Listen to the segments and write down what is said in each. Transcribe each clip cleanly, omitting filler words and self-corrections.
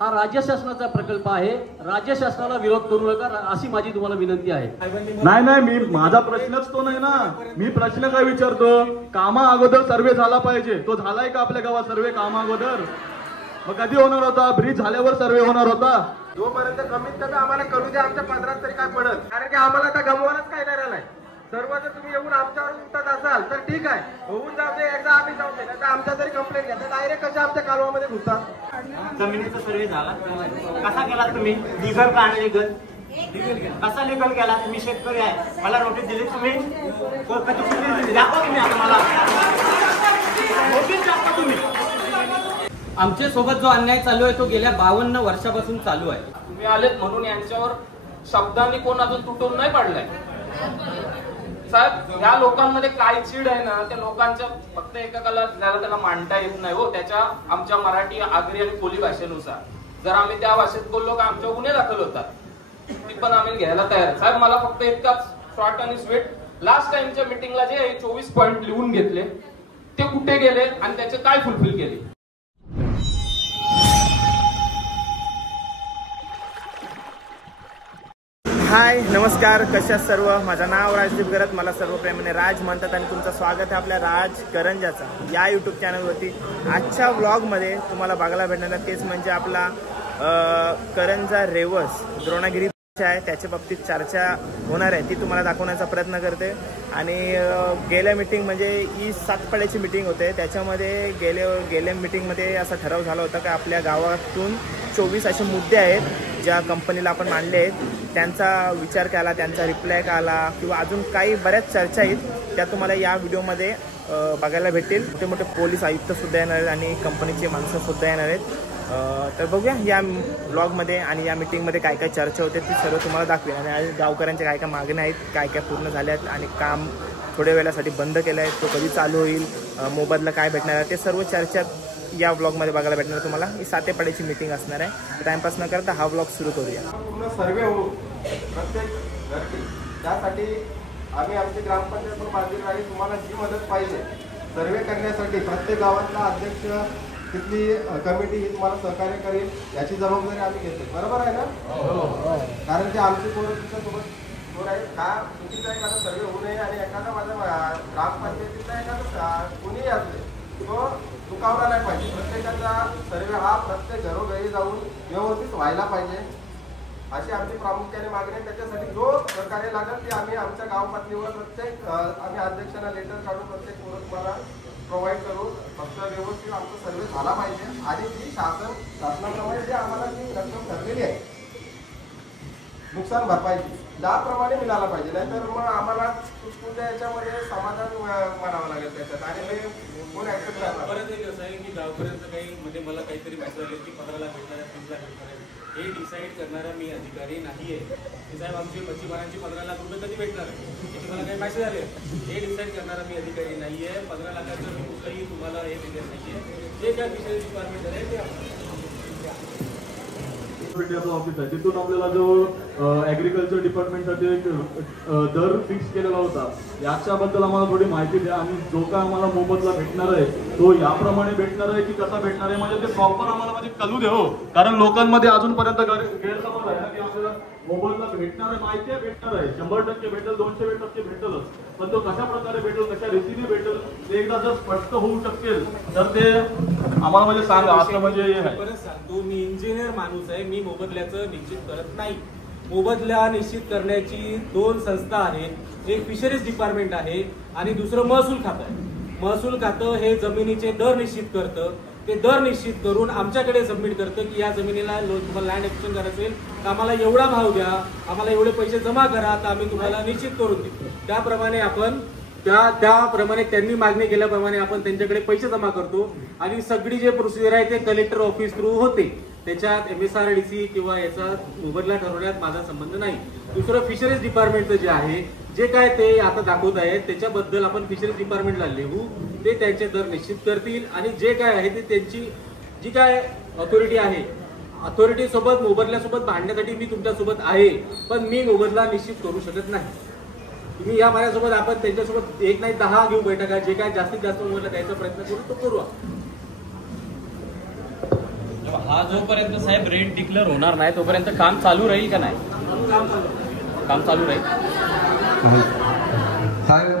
हा राज्य शासनाचा प्रकल्प आहे, राज्य शासनाला विरोध करू नका अशी माझी तुम्हाला विनंती आहे। नाही नाही, मी माझा प्रश्नच तो नाही ना। मी प्रश्न काय विचारतो, कामा अगोदर सर्वे झाला पाहिजे। तो झालाय का आपल्या गावात सर्वे कामा अगोदर? मग कधी होणार होता? ब्रिज झाल्यावर सर्वे होणार होता। जोपर्यंत कमीत कमी आम्हाला करू द्या, आमच्या पदरात तरी काय पडत, कारण की आम्हाला आता गमवायलाच काय नाही राहिलाय। सर्व जर तुम्ही येऊन आमच्यावर उठत असाल तर ठीक आहे, होऊन जाऊ दे, एकदा आम्ही जाऊ दे, नाही आमच्या तरी कंप्लेंट घ्या। डायरेक्ट कशा आमच्या कालवामध्ये घुसतात? जमिनीचा सर्वे झाला कसा केला तुम्ही? लिगल का अनलिगल? कसा लिगल केला? मी शेतकरी आहे, मला नोटीस दिली तुम्ही? कधी दाखवा तुम्ही आता मला नोटीस दाखवा तुम्ही। आमच्या सोबत जो अन्याय चालू आहे तो गेल्या 52 वर्षापासून चालू आहे। तुम्ही आलेत म्हणून यांच्यावर शब्दांनी कोण अजून तुटून नाही पडलाय साहेब। या लोकांमध्ये काय चीड आहे ना, त्या लोकांच्या फक्त एकाला त्याला मांडता येत नाही हो, त्याच्या आमच्या मराठी, आगरी आणि कोली भाषेनुसार। जर आम्ही त्या भाषेत बोललो का आमच्या गुन्हे दाखल होतात, ती पण आम्ही घ्यायला तयार साहेब। मला फक्त इतकाच शॉर्ट आणि स्वीट, लास्ट टाइमच्या मीटिंगला जे 24 पॉइंट लिहून घेतले ते कुठे गेले आणि त्याचे काय फुलफिल केले? हाय नमस्कार, कशा सर्व? माझं नाव राजदीप गरत, मला सर्व प्रेमाने राज म्हणतात आणि तुमचं स्वागत आहे आपल्या राज करंजाचा या यूट्यूब चॅनलवरती। आजच्या व्लॉगमध्ये तुम्हाला बघायला भेटणार तेच म्हणजे आपला करंजा रेवर्स द्रोणागिरी आहे, त्याच्या बाबतीत चर्चा होणार आहे, ती तुम्हाला दाखवण्याचा प्रयत्न करते। आणि गेल्या मीटिंग म्हणजे ही 7 पाड्याची मीटिंग होते, त्याच्यामध्ये गेल्या मीटिंगमध्ये असा ठराव झाला होता की आपल्या गावातून 24 असे मुद्दे आहेत ज्या कंपनीला आपण मांडले आहेत, त्यांचा विचार केला, त्यांचा रिप्लाय आला किंवा अजून काही बऱ्याच चर्चा आहेत त्या तुम्हाला या व्हिडिओमध्ये बघायला भेटतील। मोठे मोठे पोलीस आयुक्त सुद्धा येणार आहेत आणि कंपनीचे माणसं सुद्धा येणार आहेत। तर बघूया या ब्लॉगमध्ये आणि या मीटिंगमध्ये काय काय चर्चा होते ती सर्व तुम्हाला दाखवेन। आणि गावकऱ्यांच्या काय काय मागण्या आहेत, काय काय पूर्ण झाल्या आहेत आणि काम थोड्या वेळासाठी बंद केलं आहे, तो कधी चालू होईल, मोबदला काय भेटणार आहे, ते सर्व चर्चा या ब्लॉगमध्ये बघायला भेटणार तुम्हाला। ही 7 पाड्याची मीटिंग असणार आहे। टाइमपास न करता हा ब्लॉग सुरू करूया। पूर्ण सर्वे हो प्रत्येक घरटी, त्यासाठी आम्ही आमची ग्रामपंचायत पण बाजूला राहील। तुम्हाला जी मदत पाहिजे सर्वे करण्यासाठी प्रत्येक गावातला अध्यक्ष, तिथली कमिटी ही तुम्हाला सहकार्य करेल, याची जबाबदारी आम्ही घेतो। बरोबर आहे ना? कारण की आमची पोरं तुमच्यासोबत पोर आहेत का, चुकीचा एखादा सर्वे होऊ नये आणि एखादा माझ्या ग्रामपंचायतीचा एखादा कुणीही असले तो चुकावला नाही पाहिजे। प्रत्येकाचा सर्वे हा प्रत्येक घरोघरी जाऊन व्यवस्थित व्हायला पाहिजे, अशी आमची प्रामुख्याने मागणी आहे। त्याच्यासाठी जो सहकार्य लागेल ते आम्ही आमच्या गाव पातळीवर प्रत्येक आम्ही अध्यक्षांना लेटर काढून प्रत्येक पोरं तुम्हाला प्रोव्हाइड करू। फक्त व्यवस्थित आमचा सर्वे झाला पाहिजे आणि जी शासनाप्रमाणे जी आम्हाला जी रक्कम ठरलेली आहे नुकसान भरपाईची त्याप्रमाणे मिळाला पाहिजे, नाहीतर मग आम्हाला तुमच्या याच्यामध्ये समाधान मानावं लागेल त्याच्यात आणि कोण ऍक्सेप्ट करणार। परत एक असं आहे की गावपर्यंत काही म्हणजे मला काहीतरी मेसेज आले की 15 लाख भेटणार आहे, 30 लाख भेटणार आहे, हे डिसाईड करणारा मी अधिकारी नाही आहे। साहेब आमची मच्छीमारांची 15 लाख रुपये कधी भेटणार आहे याची मला काही मेसेज आले, हे डिसाईड करणारा मी अधिकारी नाही आहे। 15 लाखाचं मी कुठलंही तुम्हाला हे दिलेलं नाही आहे, जे काय फिशरीज डिपार्टमेंट आहे ते ऑफिस आहे, तिथून आपल्याला जो ऍग्रिकल्चर डिपार्टमेंटसाठी एक दर फिक्स केलेला होता, याच्याबद्दल आम्हाला थोडी माहिती द्या। आणि जो काय आम्हाला मोबदला भेटणार आहे तो याप्रमाणे भेटणार आहे की कसा भेटणार आहे, म्हणजे ते प्रॉपर आम्हाला म्हणजे कळू दे हो। कारण लोकांमध्ये अजूनपर्यंत गैरसमज आहे ना की आपल्याला मोबदला भेटणार आहे, माहिती आहे भेटणार आहे, 100% भेटेल, 200% भेटेलच, पण तो कशा प्रकारे भेटेल, कशा रीतीने भेटेल ते एकदा जर स्पष्ट होऊ शकेल तर ते आम्हाला म्हणजे सांगा। असं म्हणजे हे आहे, परत सांगतो, मी इंजिनियर माणूस आहे, मी मोबदल्याचं निश्चित करत नाही। मोबदला निश्चित करण्याची 2 संस्था आहेत, एक फिशरीज डिपार्टमेंट आहे आणि दुसरं महसूल खातं आहे। महसूल खातं हे जमिनीचे दर निश्चित करतं, ते दर निश्चित करून आमच्याकडे सबमिट करतं की या जमिनीला तुम्हाला लँड एक्विजिशन करायचं असेल तर आम्हाला एवढा भाव द्या, आम्हाला एवढे पैसे जमा करा, तर आम्ही तुम्हाला निश्चित करून देऊ। त्याप्रमाणे आपण त्याप्रमाणे त्यांनी मागणी केल्याप्रमाणे आपण त्यांच्याकडे पैसे जमा करतो आणि सगळी जे प्रोसिजर आहे ते कलेक्टर ऑफिस थ्रू होते। त्याच्यात MSRDC किंवा याचा मोबदला ठरवण्यात माझा संबंध नाही। दुसरं फिशरीज डिपार्टमेंटचं जे आहे, जे काय ते आता दाखवत आहेत त्याच्याबद्दल आपण फिशरीज डिपार्टमेंटला लिहू, ते त्यांचे दर निश्चित करतील आणि जे काय आहे ते त्यांची जी काय ऑथॉरिटी आहे, अथॉरिटी सोबत मोबदल्यासोबत भांडण्यासाठी मी तुमच्यासोबत आहे, पण मी मोबदला निश्चित करू शकत नाही। तुम्ही या माझ्यासोबत आपण त्यांच्यासोबत 1 नाही 10 घेऊ बैठका, जे काय जास्तीत जास्त मोबदला द्यायचा प्रयत्न करू तो करू। हा जोपर्यंत साहेब रेट डिक्लेअर होणार नाही तोपर्यंत काम चालू राहील का नाही? काम चालू राहील साहेब.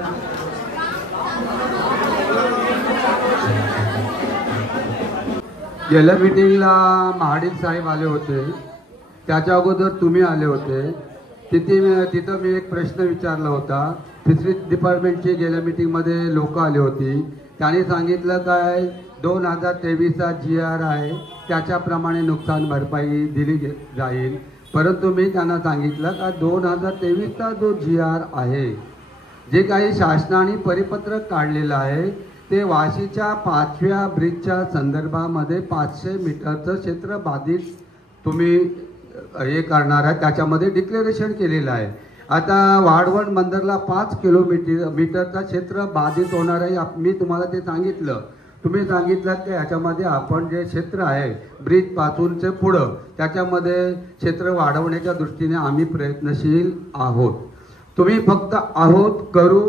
गेल्या मीटिंगला महाडिक साहेब आले होते, त्याच्या अगोदर तुम्ही आले होते. तिथं मी एक प्रश्न विचारला होता. फिशरीज डिपार्टमेंटची गेल्या मीटिंगमध्ये लोक आली होती. त्यांनी सांगितलं काय 2023चा GR आहे त्याच्याप्रमाणे नुकसान भरपाई दिली जाईल. परंतु मी त्यांना सांगितलं का 2023चा जो GR आहे, जे काही शासनाने परिपत्रक काढलेलं आहे ते वाशीच्या 5व्या ब्रिजच्या संदर्भामध्ये 500 मीटरचं क्षेत्र बाधित तुम्ही हे करणार आहे, त्याच्यामध्ये डिक्लेरेशन केलेलं आहे. आता वाढवण बंदरला 5 किलोमीटरचा क्षेत्र बाधित होणार आहे. मी तुम्हाला ते सांगितलं. तुम्ही सांगितलं की याच्यामध्ये आपण जे क्षेत्र आहे ब्रिजपासूनचे पुढं त्याच्यामध्ये क्षेत्र वाढवण्याच्या दृष्टीने आम्ही प्रयत्नशील आहोत. तुम्ही फक्त आहोत करू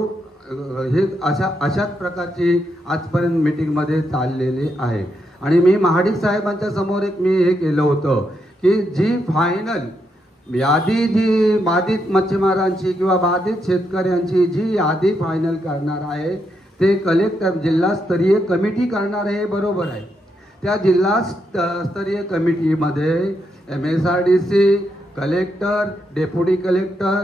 हे अशाच प्रकारची आजपर्यंत मीटिंगमध्ये चाललेली आहे. आणि मी महाडिक साहेबांच्या समोर मी हे केलं होतं की जी फायनल यादी जी बाधित मच्छीमारांची किंवा बाधित शेतकऱ्यांची जी यादी फायनल करणार आहे ते कलेक्टर जिल्हास्तरीय कमिटी करणार आहे, बरोबर आहे. त्या जिल्हास्तरीय कमिटीमध्ये MSRDC, collector, deputy collector,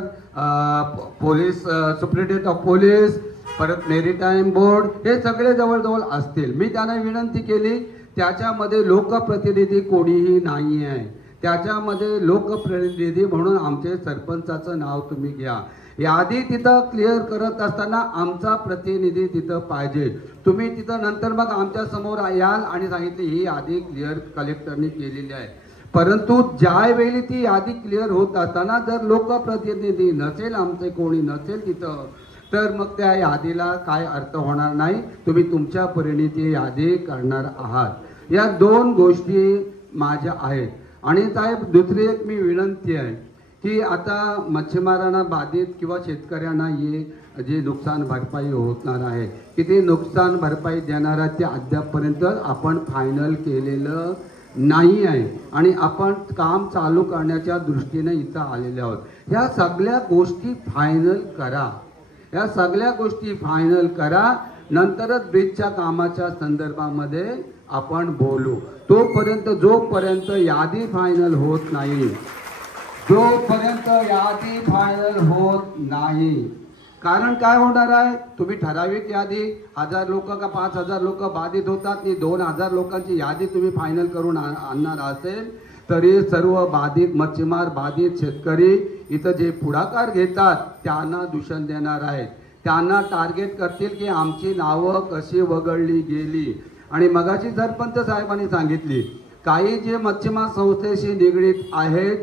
police superintendent of police, परत मेरीटाईम बोर्ड हे सगळे जवळजवळ असतील. मी त्यांना विनंती केली त्याच्यामध्ये लोकप्रतिनिधी कोणीही नाही आहे. त्याच्यामध्ये लोकप्रतिनिधी म्हणून आमचे सरपंचाचं नाव तुम्ही घ्या. यादी तिथं क्लिअर करत असताना आमचा प्रतिनिधी तिथं पाहिजे. तुम्ही तिथं नंतर मग आमच्या समोर याल आणि सांगितले ही यादी क्लिअर कलेक्टरने केलेली आहे. परंतु ज्यावेळी ती यादी क्लिअर होत असताना जर लोकप्रतिनिधी नसेल, आमचे कोणी नसेल तिथं, तर मग त्या यादीला काय अर्थ होणार नाही. तुम्ही तुमच्या परीने ती यादी करणार आहात. या 2 गोष्टी माझ्या आहेत. आणि साहेब दुसरी एक मी विनंती आहे की आता मच्छीमारांना बाधित किंवा शेतकऱ्यांना जे नुकसान भरपाई होणार आहे की ते नुकसान भरपाई देणारा ते अद्यापपर्यंत आपण फायनल केलेलं नाही आहे आणि आपण काम चालू करण्याच्या दृष्टीने इथं आलेले आहोत. ह्या सगळ्या गोष्टी फायनल करा. या सगळ्या गोष्टी फायनल करा, नंतरच ब्रिजच्या कामाच्या संदर्भामध्ये आपण बोलू. तोपर्यंत जोपर्यंत यादी फायनल होत नाही, जोपर्यंत यादी फायनल होत नाही, कारण काय होणार आहे, तुम्ही ठराविक यादी 1000 लोक का 5000 लोक बाधित होतात, ती 2000 लोकांची यादी तुम्ही फायनल करून आणणार असेल तरी सर्व बाधित मच्छीमार, बाधित शेतकरी इथं जे पुढाकार घेतात त्यांना दूषण देणार आहेत. त्यांना टार्गेट करतील की आमची नावं कशी वगळली गेली. आणि मगाशी सरपंच साहेबांनी सांगितली काही जे मच्छीमार संस्थेशी निगडीत आहेत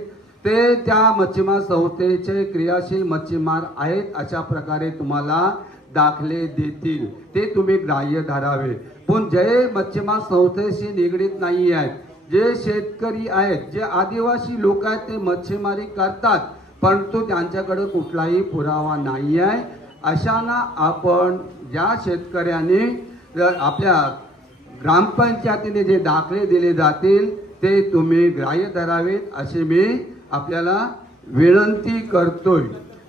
ते त्या मच्छीमार संस्थेचे क्रियाशील मच्छीमार आहेत अशा प्रकारे तुम्हाला दाखले देतील, ते तुम्ही ग्राह्य धरावे. पण जे मच्छीमार संस्थेशी निगडीत नाही आहेत, जे शेतकरी आहेत, जे आदिवासी लोक आहेत, ते मच्छीमारी करतात परंतु त्यांच्याकडे कुठलाही पुरावा नाही आहे, अशांना आपण ज्या शेतकऱ्यांनी आपल्या ग्रामपंचायतीने जे दाखले दिले जातील ते तुम्ही ग्राह्य धरावेत अशी मी आपल्याला विनंती करतोय.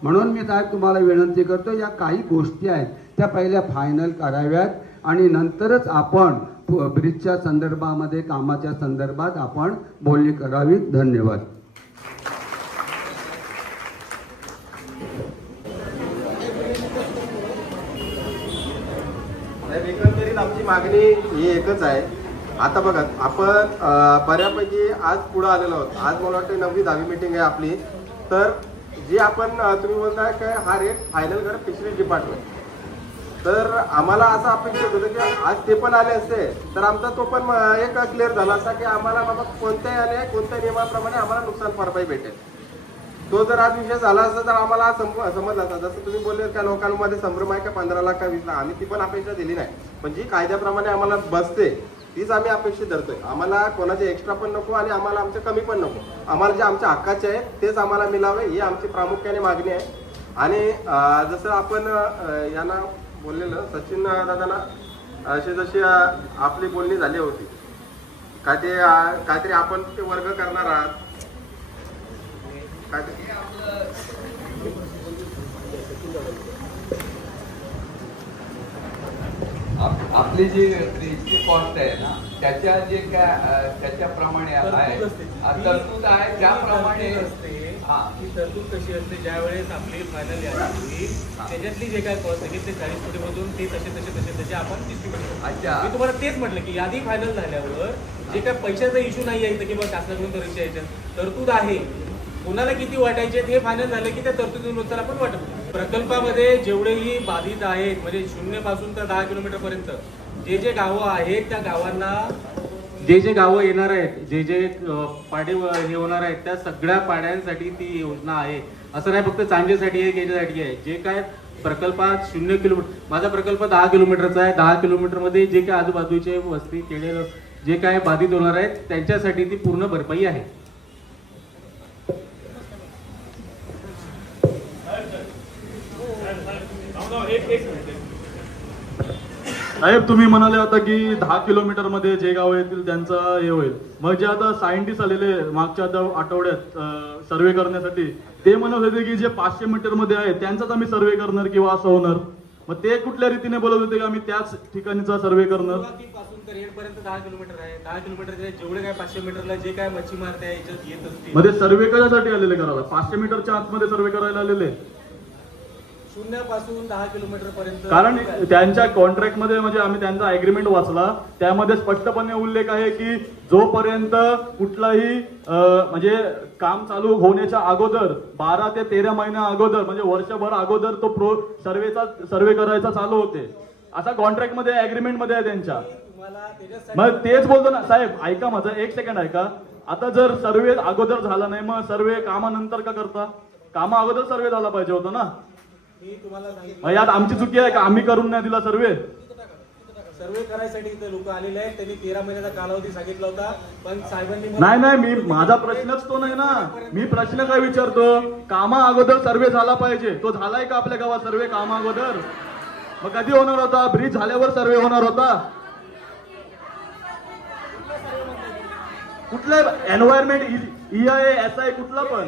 म्हणून मी साहेब तुम्हाला विनंती करतो या काही गोष्टी आहेत त्या पहिल्या फायनल कराव्यात आणि नंतरच आपण ब्रिजच्या संदर्भामध्ये कामाच्या संदर्भात आपण बोलणी करावी. धन्यवाद. एकंदरीत आमची मागणी ही एकच आहे. आता बघा आपण बऱ्यापैकी आज पुढे आलेलो आहोत. आज मला वाटतं 9वी 10वी मीटिंग आहे आपली. तर जी आपण तुम्ही बोलताय काय हा रेट फायनल करा फिशरीज डिपार्टमेंट, तर आम्हाला असं अपेक्षित होतं की आज ते पण आले असते तर आमचा तो पण एक क्लिअर झाला असता की आम्हाला बाबा कोणत्याही नियमाप्रमाणे आम्हाला नुकसान भरपाई भेटेल. तो जर आज विषय झाला असता तर आम्हाला समजला असता. जसं तुम्ही बोलले त्या लोकांमध्ये संभ्रम आहे का 15 लाख का 20 लाख, आम्ही ती पण अपेक्षा दिली नाही. पण जी कायद्याप्रमाणे आम्हाला बसते तीच आम्ही अपेक्षित धरतोय. आम्हाला कोणाचे एक्स्ट्रा पण नको आणि आम्हाला आमचे कमी पण नको. आम्हाला जे आमच्या हक्काचे आहेत तेच आम्हाला मिळावे ही आमची प्रामुख्याने मागणी आहे. आणि जसं आपण यांना बोललेलं सचिन दादांना अशी जशी आपली बोलणी झाली होती काहीतरी आपण ते वर्ग करणार आहात आपली जी फ्रीजची कॉस्ट आहे ना त्याच्या जे काय त्याच्याप्रमाणे आहे तरतूद आहे त्याप्रमाणे असते ती तरतूद कशी असते ज्या वेळेस आपली फायनल यादी त्याच्यातली जे काय कॉस्ट आहे ते 40 कोटीमधून ते तसे आपण डिस्ट्रीब्यूट. अच्छा मी तुम्हाला तेच म्हटलं की यादी फायनल झाल्यावर जे काय पैशाचा इश्यू नाही आहे की बा शासनाकडून परीक्षा यायच्या तरतूद आहे कोणाला किती वाटायचे हे फायनल झालं की त्या तरतुदीनुसार आपण वाटतो. प्रकल्पामध्ये जेवढेही बाधित आहेत म्हणजे 0 पासून तर 10 किलोमीटर पर्यंत जे गावं आहेत त्या गावांना जे गावं येणार आहेत जे पाडे हे होणार आहेत त्या सगळ्या पाड्यांसाठी ती योजना आहे. असं नाही फक्त चांजेसाठी आहे याच्यासाठी आहे. जे काय प्रकल्पात 0 किलोमीटर माझा प्रकल्प 10 किलोमीटरचा आहे 10 किलोमीटरमध्ये जे काय आजूबाजूचे वस्ती खेडे जे काय बाधित होणार आहेत त्यांच्यासाठी ती पूर्ण भरपाई आहे. साहेब तुम्ही म्हणाले आता की 10 किलोमीटर मध्ये जे गाव येतील त्यांचा हे होईल. मग जे आता सायंटिस्ट आलेले मागच्या आठवड्यात सर्वे करण्यासाठी ते म्हणत होते की जे 500 मीटर मध्ये आहे त्यांचाच आम्ही सर्वे करणार किंवा असं होणार. मग ते कुठल्या रीतीने बोलत होते की आम्ही त्याच ठिकाणीचा सर्वे करणार. पासून तर हेडपर्यंत 10 किलोमीटर आहे 10 किलोमीटर जेवढे काय 500 मीटरला जे काय मच्छीमार त्या याच्यात येत असतील मध्ये सर्वे कशासाठी आलेले करायला 500 मीटरच्या आतमध्ये सर्वे करायला आलेले 0 पासून 10 किलोमीटर पर्यंत. कारण त्यांच्या कॉन्ट्रॅक्ट मध्ये म्हणजे आम्ही त्यांचा अग्रीमेंट वाचला त्यामध्ये स्पष्टपणे उल्लेख आहे की जोपर्यंत कुठलाही म्हणजे काम चालू होण्याच्या अगोदर 12 ते 13 महिन्या अगोदर म्हणजे वर्षभर अगोदर तो सर्वे करायचा चालू होते असा कॉन्ट्रॅक्ट मध्ये अग्रीमेंट मध्ये आहे त्यांच्या. मग तेच बोलतो ना साहेब ऐका माझं 1 सेकंड ऐका. आता जर सर्वे अगोदर झाला नाही मग सर्वे कामानंतर का करता. कामा अगोदर सर्वे झाला पाहिजे होता ना. मग यात आमची चुकी आहे का आम्ही करून नाही दिला सर्वे करायसाठी इथे लोक आलेले आहेत त्यांनी 13 महिन्याचा कालावधी सांगितला होता पण साहेबांनी नाही मी माझा प्रश्नच तो नाही ना. मी प्रश्न काय विचारतो कामा अगोदर सर्वे झाला पाहिजे. तो झालाय का आपल्या गावात सर्वे कामा अगोदर. मग कधी होणार होता ब्रिज झाल्यावर सर्वे होणार होता. कुठला एन्व्हायरमेंट EIA SI कुठला पण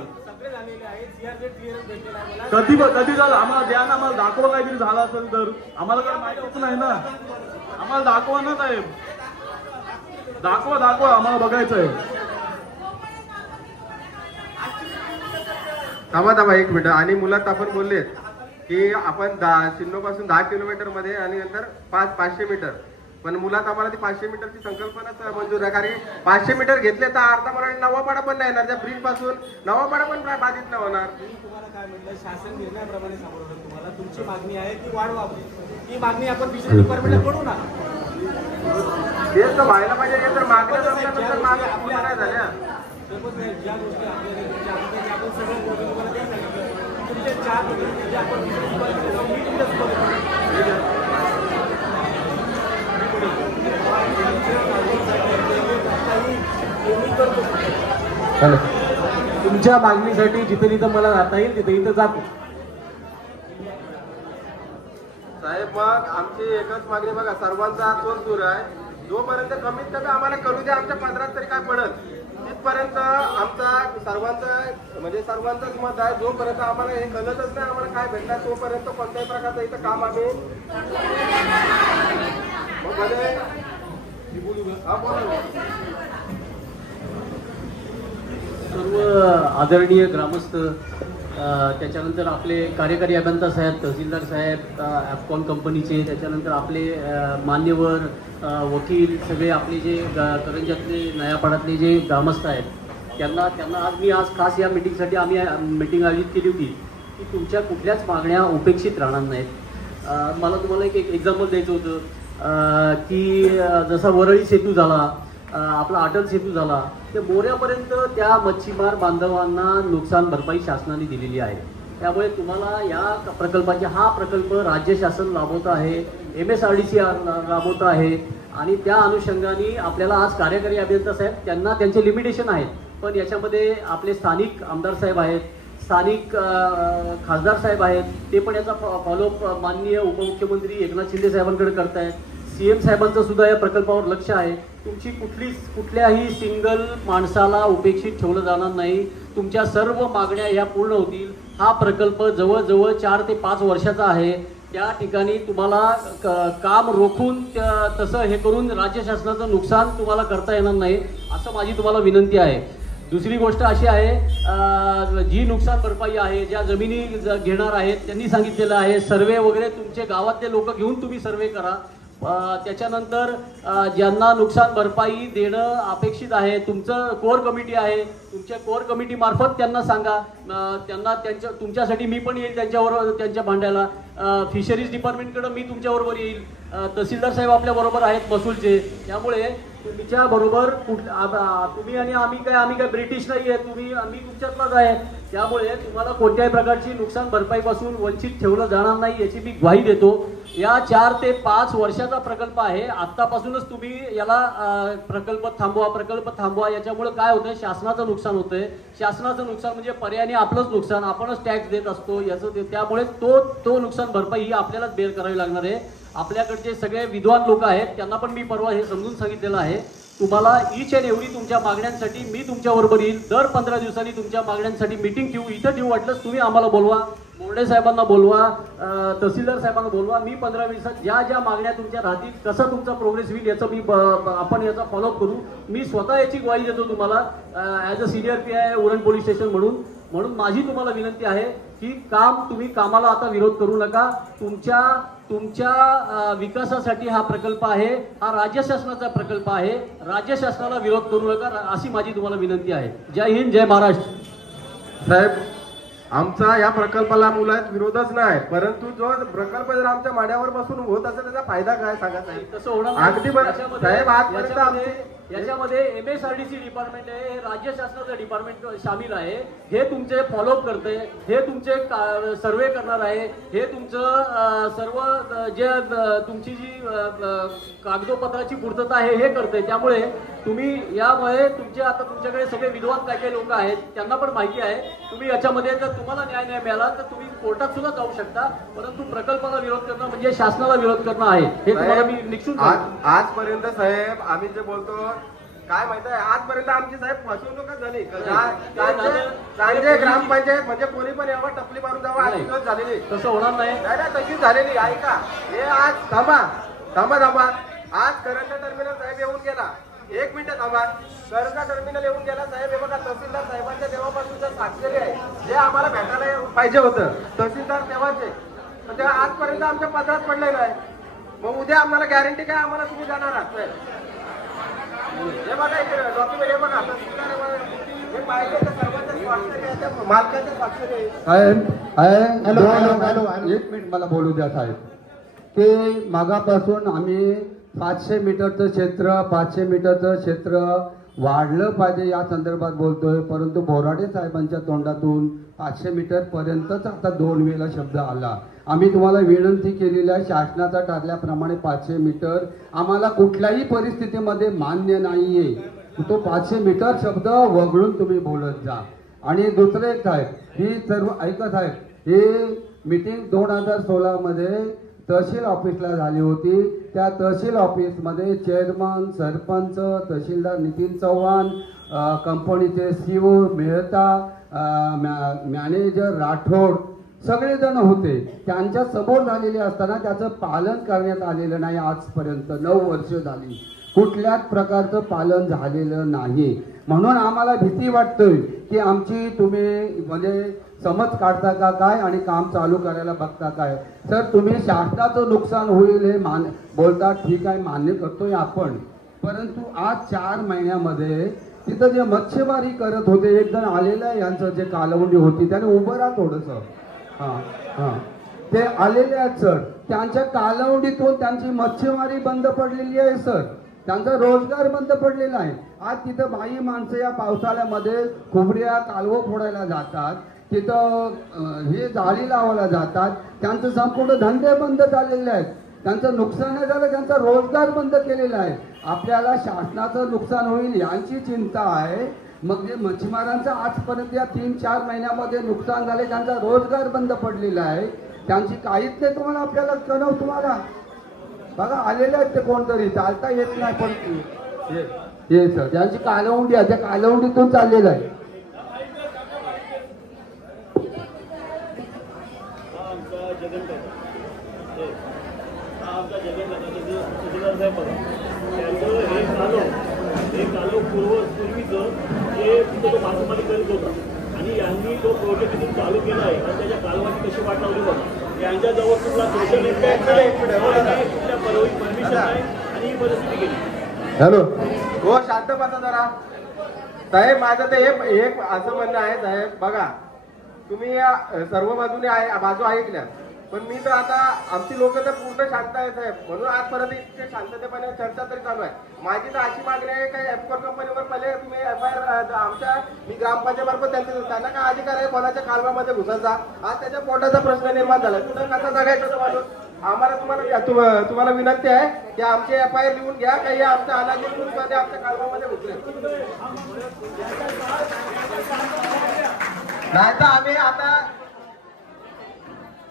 कधी झालं आम्हाला द्या ना. आम्हाला दाखवा काहीतरी झालं असेल तर आम्हाला काय माहितीच नाही ना. आम्हाला दाखवा ना साहेब दाखवा आम्हाला बघायचं आहे. थांबा 1 मिनिट. आणि मुलात आपण बोललेत की आपण 0 पासून 10 किलोमीटर मध्ये आणि नंतर 500 मीटर पण मुलात आम्हाला ती 500 मीटरची संकल्पनाच मंजूर आहे. कारण 500 मीटर घेतले तर अर्धा मला नवापाडा पण नाही येणार. त्या ब्रिज पासून नवापाडा पण बाधित नाही होणार. तुम्हाला काय म्हटलं शासन निर्णयाप्रमाणे सांगतो तुम्हाला तुमची मागणी आहे ती वाढवा. ती मागणी आपण फिशरी डिपार्टमेंटला कळू ना. तेच तर व्हायला पाहिजे तर मागण्या जमल्यानंतर मागण्या पूर्ण नाही झाल्या. ज्या गोष्टी आपल्याला आपण सगळं तुम्हाला ते सांगितलं तुमच्या 4 गोष्टी आपण फिशरी डिपार्टमेंटला जाऊन मीटिंगला तुमच्या मागणीसाठी जिथे जिथं मला जाता येईल तिथे इथं जातो. साहेब मग आमची एकच मागणी बघा सर्वांचा तोच दूर आहे. जोपर्यंत कमीत कमी आम्हाला करू द्या आमच्या पदरात तरी काय पडत तिथपर्यंत आमचा सर्वांचंच मत आहे. जोपर्यंत आम्हाला हे कळतच नाही आम्हाला काय भेटणार तोपर्यंत कोणत्याही प्रकारचं इथं काम आम्ही सर्व आदरणीय ग्रामस्थ त्याच्यानंतर आपले कार्यकारी अभियंता साहेब तहसीलदार साहेब ॲफकॉन कंपनीचे त्याच्यानंतर आपले मान्यवर वकील सगळे आपले जे करंजातले नयापाड्यातले जे ग्रामस्थ आहेत त्यांना आज खास या मीटिंगसाठी आम्ही मीटिंग आयोजित केली होती की तुमच्या कुठल्याच मागण्या उपेक्षित राहणार नाहीत. मला तुम्हाला एक एक्झाम्पल द्यायचं होतं की जसा वरळी सेतू झाला आपला अटल सेतू झाला ते मोऱ्यापर्यंत त्या मच्छीमार बांधवांना नुकसान भरपाई शासनाने दिलेली आहे. त्यामुळे तुम्हाला या प्रकल्पाचे हा प्रकल्प राज्य शासन राबवत आहे MSRDC राबवत आहे आणि त्या अनुषंगाने आपल्याला आज कार्यकारी अभियंता साहेब त्यांना त्यांचे लिमिटेशन आहेत पण याच्यामध्ये आपले स्थानिक आमदार साहेब आहेत स्थानिक खासदार साहेब आहेत ते पण याचा फॉलोअप माननीय उपमुख्यमंत्री एकनाथ शिंदे साहेबांकडे करतायत. CM साहेबांचं सुद्धा या प्रकल्पावर लक्ष आहे. तुमची कुठल्याही सिंगल माणसाला उपेक्षित ठेवलं जाणार नाही. तुमच्या सर्व मागण्या या पूर्ण होतील. हा प्रकल्प जवळजवळ 4 ते 5 वर्षाचा आहे. त्या ठिकाणी तुम्हाला काम रोखून तसं हे करून राज्य शासनाचं नुकसान तुम्हाला करता येणार नाही, असं माझी तुम्हाला विनंती आहे. दुसरी गोष्ट अशी आहे, जी नुकसान भरपाई आहे, ज्या जमिनी घेणार आहेत त्यांनी सांगितलेलं आहे सर्वे वगैरे तुमचे गावातले लोक घेऊन तुम्ही सर्वे करा. त्याच्यानंतर ज्यांना नुकसान भरपाई देणं अपेक्षित आहे, तुमचं कोर कमिटी आहे, तुमच्या कोर कमिटी मार्फत त्यांना सांगा. त्यांना तुमच्यासाठी मी पण येईल त्यांच्याबरोबर त्यांच्या भांड्याला. फिशरीज डिपार्टमेंटकडे मी तुमच्याबरोबर येईल. तहसीलदार साहेब आपल्या बरोबर आहेत महसूलचे. त्यामुळे तुमच्या बरोबर तुम्ही आणि आम्ही काय ब्रिटिश नाही आहे, आम्ही तुमच्यातलाच आहे. त्यामुळे तुम्हाला कोणत्याही प्रकारची नुकसान भरपाईपासून वंचित ठेवलं जाणार नाही याची मी ग्वाही देतो. या 4 ते 5 वर्षाचा प्रकल्प आहे. आत्तापासूनच तुम्ही याला प्रकल्प थांबवा. याच्यामुळे काय होतंय, शासनाचं नुकसान होतंय. शासनाचं नुकसान म्हणजे पर्यायाने आपलंच नुकसान, आपणच टॅक्स देत असतो याचं. त्यामुळे तो नुकसान भरपाई ही आपल्यालाच बेअर करावी लागणार आहे. आपल्याकडचे सगळे विद्वान लोक आहेत, त्यांना पण मी परवा हे समजून सांगितलेलं आहे. तुम्हाला ईच अँड एव्हरी तुमच्या मागण्यांसाठी मी तुमच्याबरोबर येईल. दर 15 दिवसांनी तुमच्या मागण्यांसाठी मीटिंग ठेवू. इथं ठेवू, वाटलंच तुम्ही आम्हाला बोलवा, मोर्डे साहेबांना बोलवा, तहसीलदार साहेबांना बोलवा. मी 15 दिवसात ज्या मागण्या तुमच्या राहतील, कसा तुमचा प्रोग्रेस होईल याचं आपण याचा फॉलोअप करू. मी स्वतः याची ग्वाही देतो तुम्हाला as a senior PI Uran police station म्हणून माझी तुम्हाला विनंती आहे की तुम्ही कामाला आता विरोध करू नका. तुमच्या विकासासाठी हा प्रकल्प आहे, हा राज्य शासनाचा प्रकल्प आहे. राज्य शासनाला विरोध करू नका अशी माझी तुम्हाला विनंती आहे. जय हिंद, जय महाराष्ट्र. साहेब, आमचा या प्रकल्पाला मुळात विरोधच नाही, परंतु जो प्रकल्प जर आमच्या माड्यावर बसून होत असेल त्याचा फायदा काय सांगा साहेब. तसं होणार अगदी साहेब, याच्यामध्ये MSRDC डिपार्टमेंट आहे, हे राज्य शासनाचं डिपार्टमेंट सामील आहे. हे तुमचे फॉलोअप करते, हे तुमचे सर्वे करणार आहे, हे तुमचं सर्व जे तुमची जी कागदोपत्राची पूर्तता आहे हे करते. त्यामुळे यामुळे तुमच्याकडे सगळे विद्वान काही लोक आहेत, त्यांना पण माहिती आहे. तुम्ही याच्यामध्ये जर तुम्हाला न्याय नाही मिळाला तर तुम्ही कोर्टात सुद्धा जाऊ शकता, परंतु प्रकल्पाला विरोध करणं म्हणजे शासनाला विरोध करणं आहे हे तुम्हाला मी निश्चित. आजपर्यंत साहेब आम्ही जे बोलतो काय माहिती आहे, आजपर्यंत आमची साहेब फसवणूकच झाली. ग्रामपंचायत म्हणजे कोणी पण यावर टपली मारून जावं अशी दिवस झालेली. तसं होणार नाही, तशीच झालेली. ऐका, हे आज थांबा. आज करंजा टर्मिनल साहेब येऊन गेला. 1 मिनिट थांबा. करंजा टर्मिनल येऊन गेला साहेब. हे बघा, तहसीलदार साहेबांच्या तेव्हापासूनचं साक्षरी आहे, जे आम्हाला भेटायला पाहिजे होतं तहसीलदार तेव्हाचे, पण ते आजपर्यंत आमच्या पत्रात पडले नाही. मग उद्या आम्हाला गॅरंटी काय आम्हाला तुम्ही जाणार आहात? हे बघा इकडे डॉक्युमेंट, हे बघा हे पाहिजे तर सर्वांचं स्वाक्षरी आहे, मालकाचं स्वाक्षरी आहे. 1 मिनिट मला बोलू द्या साहेब. की मागापासून आम्ही 500 मीटरचं क्षेत्र वाढलं पाहिजे या संदर्भात बोलतोय, परंतु बोराडे साहेबांच्या तोंडातून 500 मीटर पर्यंतच आता 2 वेळा शब्द आला. आम्ही तुम्हाला विनंती केलेली आहे, शासनाचा ठरल्याप्रमाणे 500 मीटर आम्हाला कुठल्याही परिस्थितीमध्ये मान्य नाहीये. तो 500 मीटर शब्द वगळून तुम्ही बोलत जा. आणि दुसरं एक साहेब, ही सर्व ऐकत आहेत, ही मीटिंग 2016 मध्ये तहसील ऑफिसला झाली होती. त्या तहसील ऑफिसमध्ये चेअरमन, सरपंच, तहसीलदार नितीन चव्हाण, कंपनीचे CEO मेहता, मॅनेजर राठोड सगळेजण होते. त्यांच्या समोर झालेले असताना त्याचं पालन करण्यात आलेलं नाही. आजपर्यंत 9 वर्ष झाली कुठल्याच प्रकारचं पालन झालेलं नाही. म्हणून आम्हाला भीती वाटतोय की आमची तुम्ही म्हणजे समज काढता का काय आणि काम चालू करायला बघता काय. सर, तुम्ही शासनाचं नुकसान होईल हे बोलता, ठीक आहे, मान्य करतोय आपण, परंतु आज 4 महिन्यामध्ये तिथं जे मच्छीमारी करत होते, एक जण आलेलं यांचं जे कालवंडी होती त्याने उभं राहा थोडंसं, ते आलेले आहेत सर. त्यांच्या कालवंडीतून त्यांची मच्छीमारी बंद पडलेली आहे सर, त्यांचा रोजगार बंद पडलेला आहे. आज तिथं बाई माणसं या पावसाळ्यामध्ये खोबऱ्या कालवं फोडायला जातात, तिथं हे जाळी लावायला जातात, त्यांचं संपूर्ण धंदे बंद झालेले आहेत. त्यांचं नुकसान नाही झालं, त्यांचा रोजगार बंद केलेला आहे. आपल्याला शासनाचं नुकसान होईल यांची चिंता आहे. मग जे मच्छीमारांचं आजपर्यंत या 3-4 महिन्यामध्ये नुकसान झाले, त्यांचा रोजगार बंद पडलेला आहे, त्यांची काहीच नाही. तुम्हाला आपल्याला कळव तुम्हाला बघा आलेले आहेत ते कोणतरी, चालता येत नाही पण हे सर त्यांची कालवंडी आहे, त्या कालवंडीतून चाललेलं आहे. आणि यांनी तो प्रोजेक्ट इथून चालू केला आहे आणि त्याच्या कालवाची कशी वाट लावली बघा. यांच्याजवळ कुठला सोशल इम्पॅक्ट आहे, कुठल्या परमिशन आहे आणि ही परिस्थिती केली. हॅलो हो शांत बसा जरा साहेब. माझं ते एक असं म्हणणं आहे साहेब, बघा तुम्ही सर्व बाजू ऐकल्या, पण मी तर आता आमची लोक तर पूर्ण शांत आहे साहेब, म्हणून आजपर्यंत इतके शांततेपणे चर्चा तरी चालू आहे. माझी तर अशी मागणी आहे काही एफकॉन कंपनीवर पहिले तुम्ही FIR मी ग्रामपंचायतमार्फत त्यांना काय अधिकार आहे कोणाच्या कालवामध्ये घुसायचा. आज त्याच्या पोटाचा प्रश्न निर्माण झाला, तुला कसा जगायचं तो माणूस. आम्हाला तुम्हाला विनंती आहे की आमचे FIR लिहून घ्या, काही आमच्या अनाधिकृत आमच्या कालवामध्ये घुसले नाही तर आम्ही आता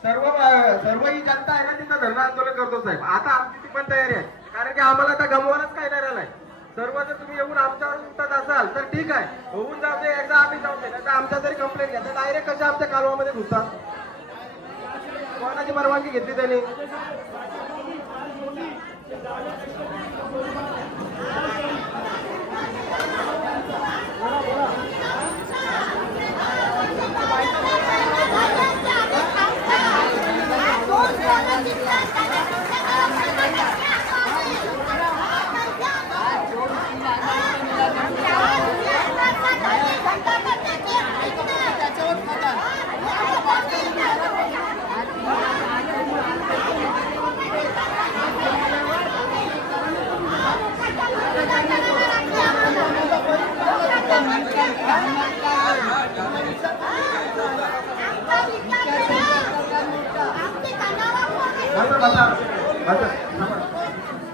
सर्व ही जनता आहे ना तिथं धरणं आंदोलन करतो साहेब. आता आमची ती पण तयारी आहे, कारण की आम्हाला आता गमवायलाच काही नाही राहिलं आहे. सर्व जर तुम्ही येऊन आमच्यावर उठत असाल तर ठीक आहे, होऊन जाऊ दे, एकदा आम्ही जाऊ दे, नाही आमच्या तरी कंप्लेंट घ्या. डायरेक्ट कशा आमच्या कालवामध्ये घुसतात, कोणाची परवानगी घेतली त्यांनी.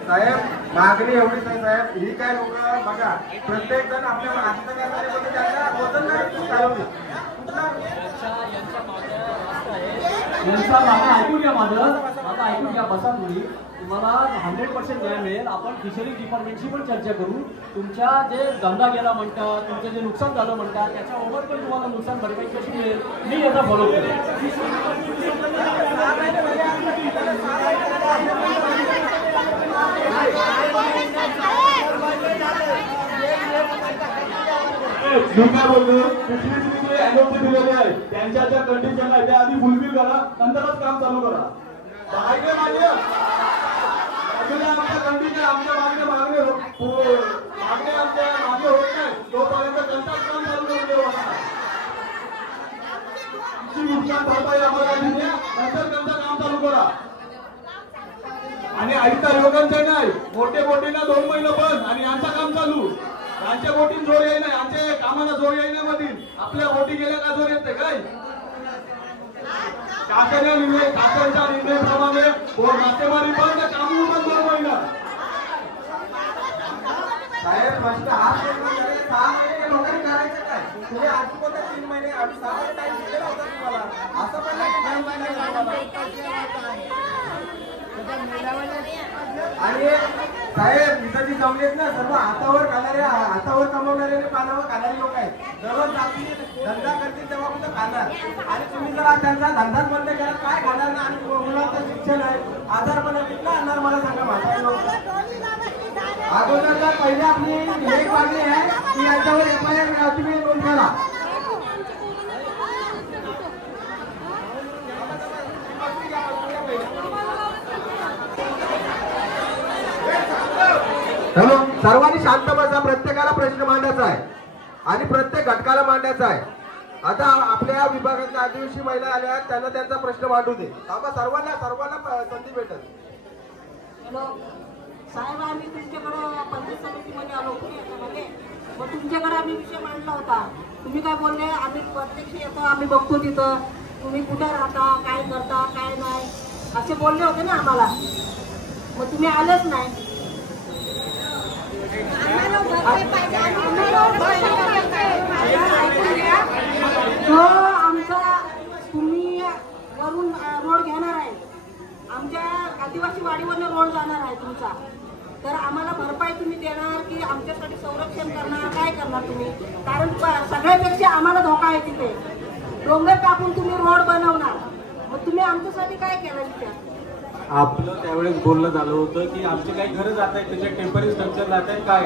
साहेब मागणी एवढीच आहे साहेब, ही काय लोक बघा प्रत्येक जण आपल्या ऐकून घ्या माझं ऐकून घ्या, बसा तुम्ही. तुम्हाला 100% न्याय मिळेल. आपण फिशरी डिपार्टमेंटशी पण चर्चा करू. तुमच्या जे धंदा गेला म्हणतात, तुमचं जे नुकसान झालं म्हणतात, त्याच्यावर पण तुम्हाला नुकसान भरपाई कशी मिळेल मी याचा फॉलो करेन. मी काय बोलतो, कुठली जे एनओसी दिलेले आहे त्यांच्या ज्या कंडिशन आहे त्या आधी फुलफिल करा, नंतरच काम चालू करा. ऐकलं मान्य? आमच्या कंडिशन आमच्या मागणे आमच्या मागे होत नाही तोपर्यंत त्यांचाच काम चालू करून देऊ. आमची नुकसान भरपाई आम्हाला द्या, नंतर त्यांचं काम चालू करा. आणि आयुक्त आयोगांचे नाही, मोठे ना 2 महिने बंद आणि यांचं काम चालू. यांच्या वोटिंग जोर येई नाही, यांच्या कामाला जोर येई नाही मधील आपल्या वोटी गेल्या का जोर येते काय. शासनाच्या निर्णयाप्रमाणे मासेमारी बंद, काम बंद 2 महिना. साहेब मस्त हात 6 महिने नोकरी करायचं काय तुम्ही आज पण 3 महिने आम्ही 6 महिने टाइम दिलेला होता तुम्हाला, असं पण आणि साहेब इथं जी जमलेत ना सर्व हातावर कमवणारे पानावर खाणारे लोक आहेत. दररोज रात्री धंदा करतील तेव्हा कुठं खाणार, आणि तुम्ही जर त्यांचा धंदाच बंद केला काय खाणार ना. आणि मुलांचं शिक्षण आहे, आजारपणा कुठला आणणार मला सांगा. माझ्या अगोदर तर पहिले आपली एक मागणी आहे की यांच्यावर FIR तुम्ही नोंद करा. हॅलो, सर्वांनी शांत बसा. प्रत्येकाला प्रश्न मांडायचा आहे आणि प्रत्येक घटकाला मांडायचा आहे. आता आपल्या विभागाच्या आदिवासी महिला आल्या, त्यांना त्यांचा प्रश्न मांडू दे. सर्वांना संधी भेटल. हॅलो साहेब, आम्ही तुमच्याकडे पंचायत समितीमध्ये आलो होतो, मग तुमच्याकडे आम्ही विषय मांडला होता. तुम्ही काय बोलले, आम्ही प्रत्यक्ष येतो, आम्ही बघतो तिथं तुम्ही कुठे राहता, काय करता, काय नाही असे बोलले होते ना आम्हाला. मग तुम्ही आलेच नाही. जो आमचा तुम्ही वरून रोड घेणार आहे, आमच्या आदिवासी वाडीवरनं रोड जाणार आहे. आम्हाला धोका आहे तिथे. डोंगर टाकून तुम्ही रोड बनवणार, मग तुम्ही आमच्यासाठी काय केलं विचार? आपलं त्यावेळेस बोलणं झालं होतं की आमचे काही घरं जात आहेत त्याचे टेम्पररी स्ट्रक्चर जात आहेत काय,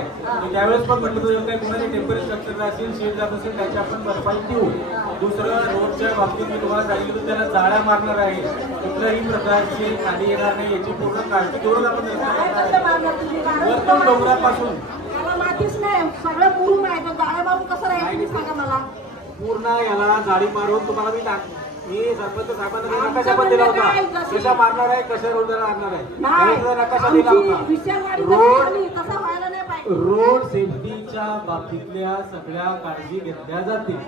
त्यावेळेस पण म्हटलं तुझं काही कुणाचे टेम्पररी स्ट्रक्चर असेल शेड जात असेल त्याची आपण भरपाई देऊ. दुसरं रोडच्या बाबतीत मी तुम्हाला सांगितलं त्याला जाळ्या मारणार आहे, कुठल्याही प्रकारची खाली येणार नाही याची पूर्ण काळजी घेऊन आपण वरतून डोंगरापासून मातीच नाही सगळं मुरुम आहे, जाळ्या मारून कसं राहील सांगा मला. पूर्ण याला जाळी मारून तुम्हाला मी सरपंच साहेबांना नकाशा पण दिला होता, कशा मारणार आहे कशा रोड मारणार आहे नकाशा दिला होता. रोड सेफ्टीच्या बाबतीतल्या सगळ्या काळजी घेतल्या जातील,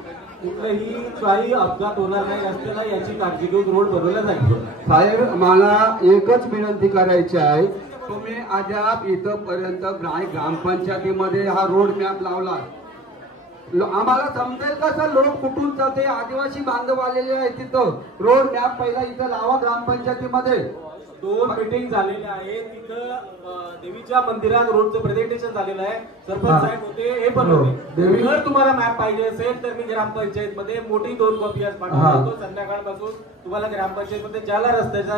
कुठलंही काही अपघात होणार नाही रस्त्याला याची काळजी घेऊन रोड बनवला जाईल. साहेब मला एकच विनंती करायची आहे, तुम्ही अद्याप इथपर्यंत ग्रामपंचायतीमध्ये हा रोड मॅप लावला, आम्हाला समजेल कसं लोक कुठून जाते, आदिवासी बांधव आलेले आहेत तिथं. रोड मॅप पहिला इथं लावा ग्रामपंचायतीमध्ये. 2 मीटिंग झालेल्या आहेत तिथं, देवीच्या मंदिरात रोडचं प्रेझेंटेशन झालेलं आहे, सरपंच साहेब होते हे पण होते. जर तुम्हाला मॅप पाहिजे असेल तर मी ग्रामपंचायत मध्ये मोठी 2 कॉपी आज पाठवतो, संध्याकाळपासून तुम्हाला ग्रामपंचायत मध्ये ज्याला रस्त्याचा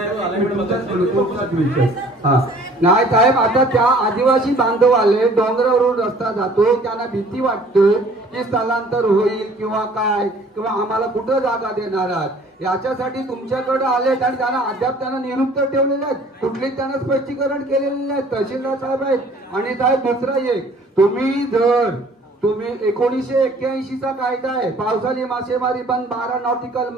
नाही साहेब. आता त्या आदिवासी बांधव आले, डोंगरावरून रस्ता जातो, त्यांना भीती वाटते की स्थलांतर होईल किंवा काय, किंवा आम्हाला कुठं जागा देणार आहात, याच्यासाठी तुमच्याकडे आले आणि त्यांना अद्याप त्यांना निरुत्तर ठेवलेले आहेत, कुठले त्यांना स्पष्टीकरण केलेले आहेत. तहसीलदार साहेब आहेत. आणि साहेब दुसरा एक, तुम्ही 1981चा कायदा आहे, पावसाळी मासेमारी बंद 12 नॉटिकल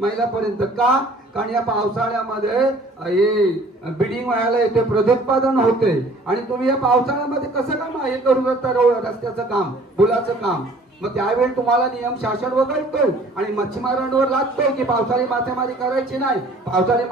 मैलापर्यंत. का? कारण या पावसाळ्यामध्ये हे बिडिंग व्हायला येते, प्रत्युत्पादन होते, आणि तुम्ही या पावसाळ्यामध्ये कसं काम हे करू शकता रस्त्याचं काम, पुलाचं काम. मग त्यावेळी तुम्हाला नियम शासन वगळतो आणि मच्छीमारांवर लागतो की पावसाळी मासेमारी करायची नाही, पावसाळी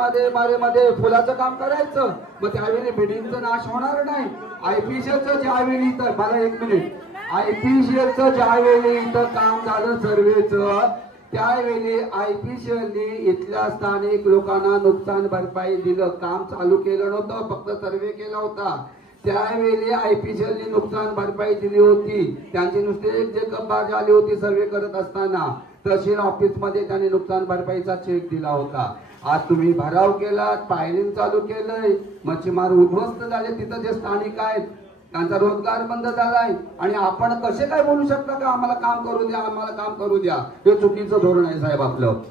मध्ये फुलाचं काम करायचं. मग त्यावेळी बिल्डिंगचा नाश होणार नाही. आयपीसीएलचं ज्यावेळी इथं मला 1 मिनिट, आयपीसीएलचं ज्यावेळी इथं काम झालं सर्वेचं, त्यावेळी आयपीसीएलने इथल्या स्थानिक लोकांना नुकसान भरपाई दिलं, काम चालू केलं नव्हतं, फक्त सर्वे केला होता. त्यावेळी आयपीसीएलने नुकसान भरपाई दिली होती, त्यांची नुसते जे कब्बाज आली होती सर्वे करत असताना, तहसील ऑफिस मध्ये त्यांनी नुकसान भरपाईचा चेक दिला होता. आज तुम्ही भराव केलात, पायलिंग चालू केलंय, मच्छीमार उद्ध्वस्त झाले, तिथं जे स्थानिक आहेत त्यांचा रोजगार बंद झालाय, आणि आपण कसे काय बोलू शकता का आम्हाला काम करू द्या, आम्हाला काम करू द्या. हे चुकीचं धोरण आहे साहेब आपलं.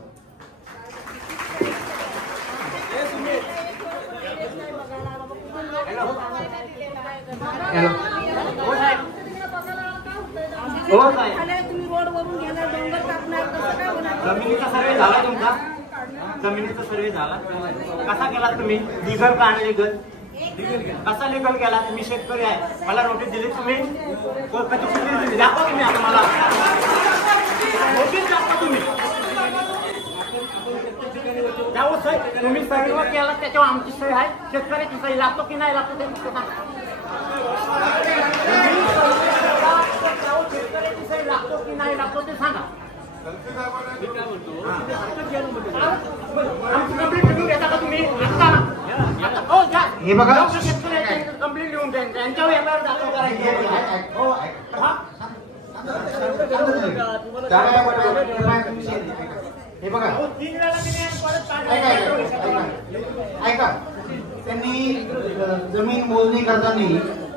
जमिनीचा सर्वे झाला तुमचा? जमिनीचा सर्वे झाला कसा केला तुम्ही? लिगल का अनलिगल? कसा लिगल केला? मी शेतकरी आहे, मला नोटीस दिली तुम्ही, दाखवा तुम्ही आता मला नोटीस दाखवा तुम्ही. तुम्ही सर्व केला त्याच्यावर आमची सही आहे, शेतकऱ्याची सही लागतो की नाही लागतो ते शेतकऱ्याची सही लागतो की नाही लागतो ते सांगा. हे बघा कंप्लीट लिहून त्यांच्यावर एमआर दाखल करायची. हे बघा ऐका, त्यांनी जमीन मोजणी करताना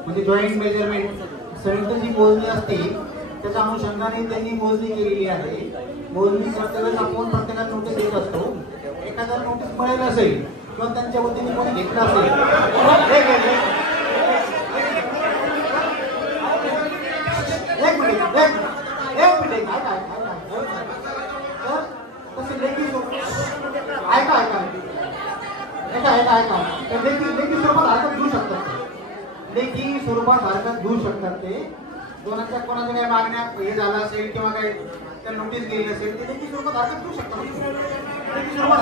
म्हणजे जॉईंट मेजरमेंट संयुक्त जी मोजणी असते त्याच्या अनुषंगाने त्यांनी मोजणी केलेली आहे. मोजणी करताना आपण प्रत्येकाला नोटीस देत असतो. एखादा नोटीस मिळेल असेल किंवा त्यांच्या वतीने कोणी घेतला असेल लेखी स्वरूपात हरकत घेऊ शकतात. लेखी स्वरूपात हरकत घेऊ शकतात. ते कोणाच्या काही मागण्या हे झालं असेल किंवा काही त्या नोटीस गेली असेल ते लेखी स्वरूपात हरकत घेऊ शकतात. लेखी स्वरूपात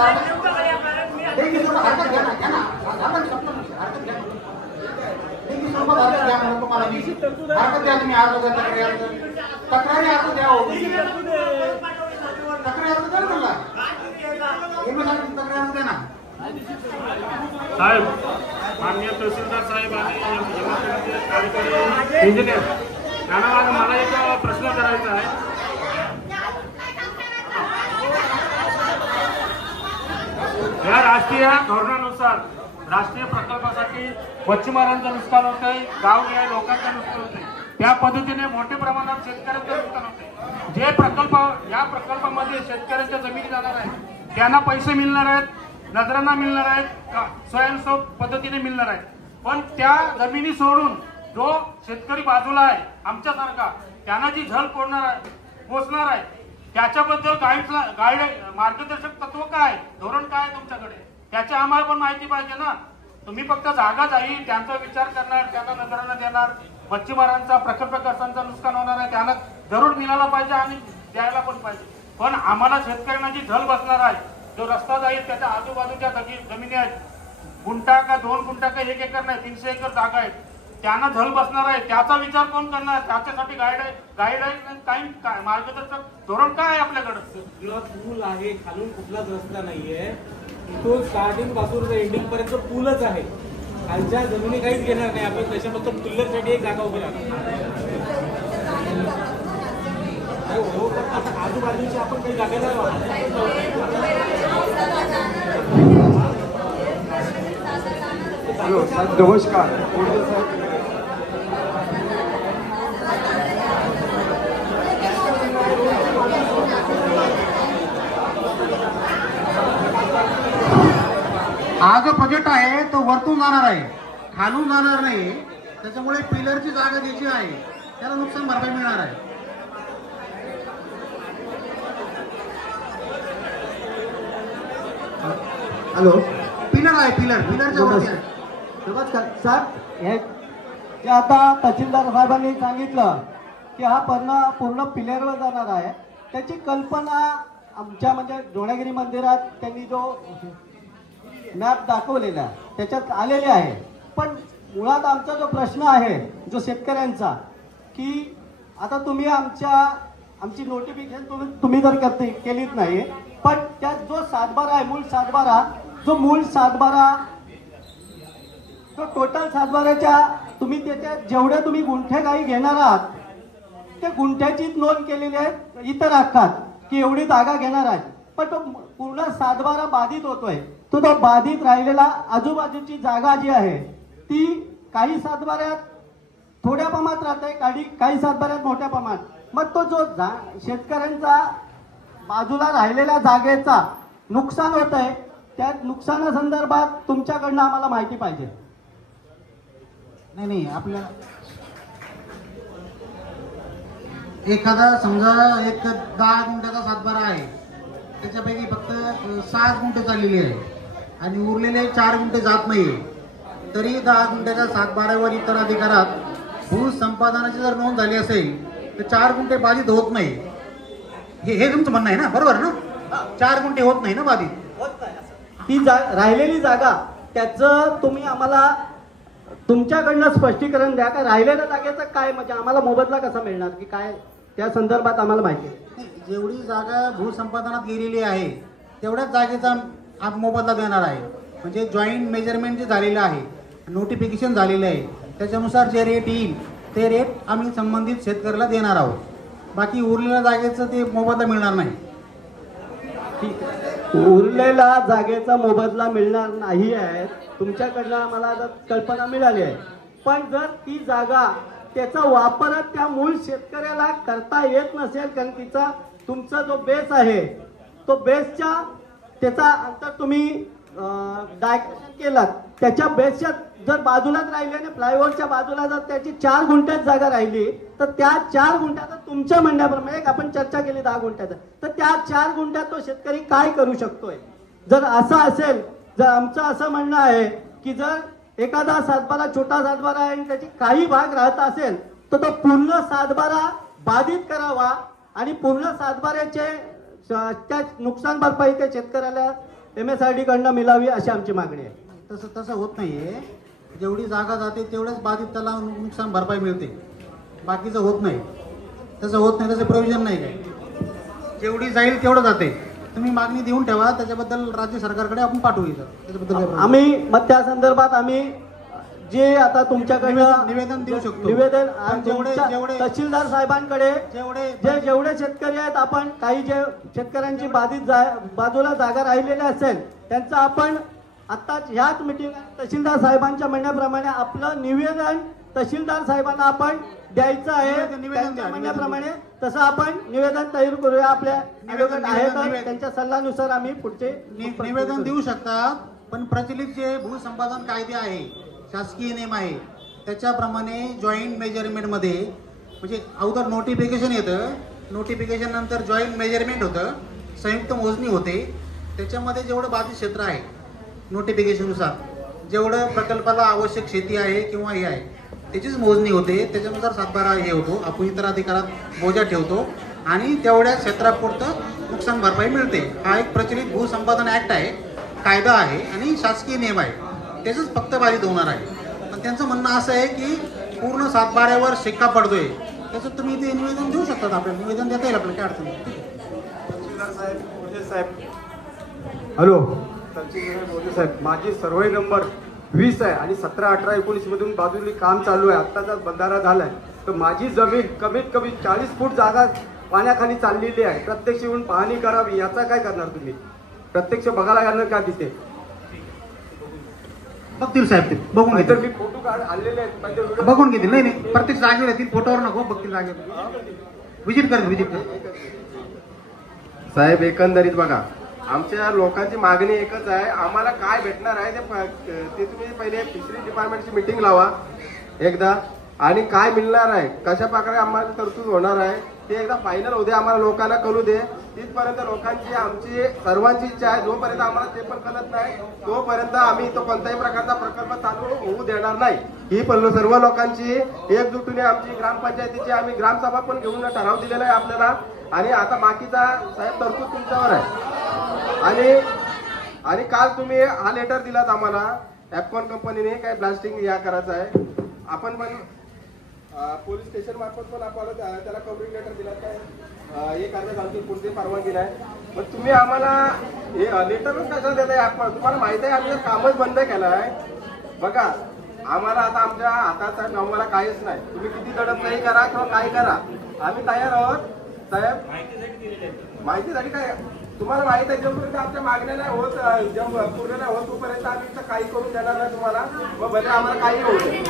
हरकत घ्या ना, घ्या ना, हरकत घ्या. लेखी स्वरूपात हरकत घ्या म्हणून तुम्हाला मी हरकत द्या. तुम्ही अर्ज तक्रारी अर्ज द्या. तक्रारी अर्ज द्या मला तक्रारी द्या ना साहेब. माननीय तहसीलदार साहेब आणि इंजिनियर यांना मला एक प्रश्न करायचा आहे. राष्ट्रीय धोरणानुसार राष्ट्रीय प्रकल्पासाठी मच्छीमारांचं नुकसान होतंय, गावगे लोकांचं नुकसान होतंय, त्या पद्धतीने मोठ्या प्रमाणात शेतकऱ्यांचं नुकसान होतंय. जे प्रकल्प या प्रकल्पामध्ये शेतकऱ्यांच्या जमिनी जाणार आहेत त्यांना पैसे मिळणार आहेत, नजरांना मिळणार आहेत, स्वयंसेवक पद्धतीने मिळणार आहेत. पण त्या जमिनी सोडून जो शेतकरी बाजूला आहे आमच्यासारखा त्यांना जी झळ पोचणार आहे त्याच्याबद्दल गाईड मार्गदर्शक तत्व काय, धोरण काय तुमच्याकडे, त्याची आम्हाला पण माहिती पाहिजे ना. तुम्ही फक्त जागा जाईल त्यांचा विचार करणार, त्यांना नजरांना देणार, मच्छीमारांचा प्रकल्पग्रस्तांचं नुकसान होणार आहे त्यांना जरूर मिळाला पाहिजे आणि द्यायला पण पाहिजे. पण आम्हाला शेतकऱ्यांना जी झळ बसणार आहे, जो रस्ता जाईल त्याच्या आजूबाजूच्या जमिनी आहेत, गुंठा का 2 गुंठा का 1 एकर नाही 300 एकर जागा आहे, त्यांना झळ बसणार आहे, त्याचा विचार कोण करणार, त्याच्यासाठी गाईड आहे काही मार्गदर्शक धोरण काय आहे आपल्याकडे. पूल आहे, खालून कुठलाच रस्ता नाहीये, तो स्टार्टिंग पासून एंडिंग पर्यंत पूलच आहे. खालच्या जमिनी काहीच घेणार नाही आपण, त्याच्याबद्दल पिल्लरसाठी एक जागा उभी राहणार. आता आजूबाजूची आपण काही जागेला नमस्कार. हा जो प्रोजेक्ट आहे तो वरतून जाणार आहे, खालून जाणार नाही. त्याच्यामुळे पिलरची जागा द्यायची आहे, त्याला नुकसान भरपाई मिळणार आहे. हॅलो, पिलर आहे, पिलरच्या वरती आहे. नमस्कार साहेब, हे आता तहसीलदार साहेबांनी सांगितलं की हा पूर्ण पिलरवर जाणार आहे. त्याची कल्पना आमच्या म्हणजे जोण्यागिरी मंदिरात त्यांनी जो मॅप दाखवलेला त्याच्यात आलेले आहे. पण मुळात आमचा जो प्रश्न आहे जो शेतकऱ्यांचा, की आता तुम्ही आमची नोटिफिकेशन तुम्ही जर केलीच नाही, पण त्यात जो 7/12 आहे, मूळ 7/12 तो टोटल 7/12च्या तुम्ही त्याच्यात जेवढे तुम्ही गुंठे काही घेणार आहात ते गुंठ्याची नोंद केलेली आहे इतर हक्कात की एवढी जागा घेणार आहे. पण तो पूर्ण 7/12 बाधित होतोय. तो बाधित राहिलेला आजूबाजूची जागा जी आहे ती काही 7/12 थोड्या प्रमाणात राहते, काही 7/12 मोठ्या प्रमाणात. मग तो जो शेतकऱ्यांचा बाजूला राहिलेल्या जागेचा नुकसान होत आहे, त्या नुकसानासंदर्भात तुमच्याकडनं आम्हाला माहिती पाहिजे. नाही, आपल्या एखादा समजा 10 गुंठ्याचा 7/12 आहे, त्याच्यापैकी फक्त 6 गुंठे चाललेली आहे आणि उरलेले 4 गुंठे जात नाहीये, तरी 10 गुंठ्याच्या 7/12 इतर अधिकारात भूसंपादनाची जर नोंद झाली असेल तर 4 गुंठे बाधित होत नाही. हे तुमचं म्हणणं आहे ना, बरोबर ना? 4 गुंठे होत नाही ना बाधित. ती राहिलेली जागा त्याचं तुम्ही आम्हाला तुमच्याकडनं स्पष्टीकरण द्या का राहिलेल्या जागेचं काय, म्हणजे आम्हाला मोबदला कसा मिळणार की काय, त्या संदर्भात आम्हाला माहिती आहे. जेवढी जागा भूसंपादनात गेलेली आहे तेवढ्याच जागेचा मोबदला देणार आहे. म्हणजे जॉईंट मेजरमेंट जे झालेलं आहे, नोटिफिकेशन झालेलं आहे, त्याच्यानुसार जे रेट येईल ते रेट आम्ही संबंधित शेतकऱ्याला देणार आहोत. बाकी उरलेल्या जागेचं ते मोबदला मिळणार नाही. उरलेला जागेचा मोबदला मिळणार नाही आहे तुमच्याकडनं आम्हाला कल्पना मिळाली आहे. पण जर ती जागा त्याचा वापर त्या मूळ शेतकऱ्याला करता येत नसेल, कारण तुमचा जो बेस आहे तो बेसच्या त्याचा अंतर तुम्ही डायग्रेशन केलात, त्याच्या बेसच्या जर बाजूलाच राहिले आणि फ्लायओव्हरच्या बाजूला जर त्याची 4 गुंठ्यात जागा राहिली तर त्या 4 गुंठ्यात तुमच्या म्हणण्याप्रमाणे आपण चर्चा केली 10 गुंठ्यात, तर त्या 4 गुंठ्यात तो शेतकरी काय करू शकतोय. जर असं असेल, जर आमचं असं म्हणणं आहे की जर एखादा 7/12 छोटा 7/12 आहे आणि त्याची काही भाग राहत असेल तर तो पूर्ण 7/12 बाधित करावा आणि पूर्ण 7/12चे त्या नुकसान भरपाई त्या शेतकऱ्याला MSRD कडनं मिळावी अशी आमची मागणी आहे. तसं होत नाहीये. जेवढी जागा जाते तेवढंच बाधित त्याला नुकसान भरपाई मिळते, बाकीचं होत नाही. तसं होत नाही, तसं प्रोव्हिजन नाही काय. जेवढी जाईल तेवढं जाते. तुम्ही मागणी देऊन ठेवा, त्याच्याबद्दल राज्य सरकारकडे आपण पाठवू. त्याच्याबद्दल आम्ही मग त्या संदर्भात आम्ही जे आता तुमच्याकडनं निवेदन देऊ शकतो. निवेदन जेवढे तहसीलदार साहेबांकडे जेवढे शेतकरी आहेत, आपण काही जे शेतकऱ्यांची बाजूला जागा राहिलेल्या असेल त्यांचं आपण आता ह्याच मीटिंग तहसीलदार साहेबांच्या म्हणण्याप्रमाणे आपलं निवेदन तहसीलदार साहेबांना आपण द्यायचं आहे. त्यांच्या म्हणण्याप्रमाणे तसं आपण निवेदन तयार करूया. आपल्या ॲडव्होकेट आहेत, त्यांच्या सल्ल्यानुसार आम्ही पुढचे निवेदन देऊ शकता. पण प्रचलित जे भूसंपादन कायदे आहे, शासकीय नियम आहे, त्याच्याप्रमाणे जॉईंट मेजरमेंटमध्ये म्हणजे अगोदर नोटिफिकेशन येतं, नोटिफिकेशन नंतर जॉईंट मेजरमेंट होतं, संयुक्त मोजणी होते. त्याच्यामध्ये जेवढं बाधित क्षेत्र आहे नोटिफिकेशननुसार, जेवढं प्रकल्पाला आवश्यक शेती आहे किंवा हे आहे त्याचीच मोजणी होते. त्याच्यानुसार 7/12 हे होतो, आपण इतर अधिकारात बोजा ठेवतो आणि तेवढ्या क्षेत्रापुरतं नुकसान भरपाई मिळते. हा एक प्रचलित भूसंपादन ॲक्ट आहे, कायदा आहे आणि शासकीय नियम आहे, त्याचंच फक्त बाधित होणार आहे. पण त्यांचं म्हणणं असं आहे की पूर्ण 7/12वर शिक्का पडतोय, त्याचं तुम्ही ते निवेदन देऊ शकतात. आपल्याला निवेदन देता येईल, आपल्याला काय अडचण नाही. तहसीलदार साहेब, हॅलो. तहसीलदार मोदी साहेब, माझी सर्वे नंबर 20 आहे आणि 17, 18, 19 मधून बाजूला काम चालू आहे. आत्ताचाच बंधारा झालाय, तर माझी जमीन कमीत कमी 40 फूट जागा पाण्याखाली चाललेली आहे. प्रत्यक्ष येऊन पाहणी करावी, याचा काय करणार तुम्ही? प्रत्यक्ष बघायला येणार का तिथे? बघतील साहेब, ते बघून घेतील. मी फोटो काढ आणलेले आहेत, बघून घेतील. नाही नाही, प्रत्येक जागेवर येतील, फोटोवर नको, बघतील जागेवर. विजिट कर. साहेब, एकंदरीत बघा, आमच्या लोकांची मागणी एकच आहे, आम्हाला काय भेटणार आहे ते तुम्ही पहिले फिशरीज डिपार्टमेंटची मीटिंग लावा एकदा, आणि काय मिळणार आहे, कशा प्रकारे आम्हाला तरतूद होणार आहे ते एकदा फायनल होऊ दे, आम्हाला लोकांना कळू दे. तिथपर्यंत लोकांची, आमची सर्वांची इच्छा आहे, जोपर्यंत आम्हाला ते पण कळत नाही तोपर्यंत आम्ही तो कोणत्याही प्रकारचा प्रकल्प चालू होऊ देणार नाही. ही सर्व लोकांची एकजुटीने आमची ग्रामपंचायतीची आम्ही ग्रामसभा पण घेऊन ठराव दिलेला आहे आपल्याला. आणि आता बाकीचा साहेब तरतूद तुमच्यावर आहे. आणि काल तुम्ही हा लेटर दिलात आम्हाला, ॲपकॉन कंपनीने काय ब्लास्टिंग या करायचं आहे. आपण पण पोलीस स्टेशन मार्फत पण आपण त्याला कव्हरिंग लेटर दिला, काय हे करण्यात आमची कोणतीही परवानगी नाही. पण तुम्ही आम्हाला हे लेटरच कशाला देताय? तुम्हाला माहिती आहे आम्ही कामच बंद केलं आहे. बघा, आम्हाला आता आमच्या हातात साहेब आम्हाला काहीच नाही. तुम्ही किती दडपशाही करा किंवा काय करा, आम्ही तयार आहोत. साहेब, माहितीसाठी काय तुम्हाला माहित आहे, जोपर्यंत आमच्या मागण्या नाही होत, पूर्ण नाही होत तोपर्यंत आम्ही इथं काही करून देणार नाही तुम्हाला. मग भले आम्हाला काही होऊ दे.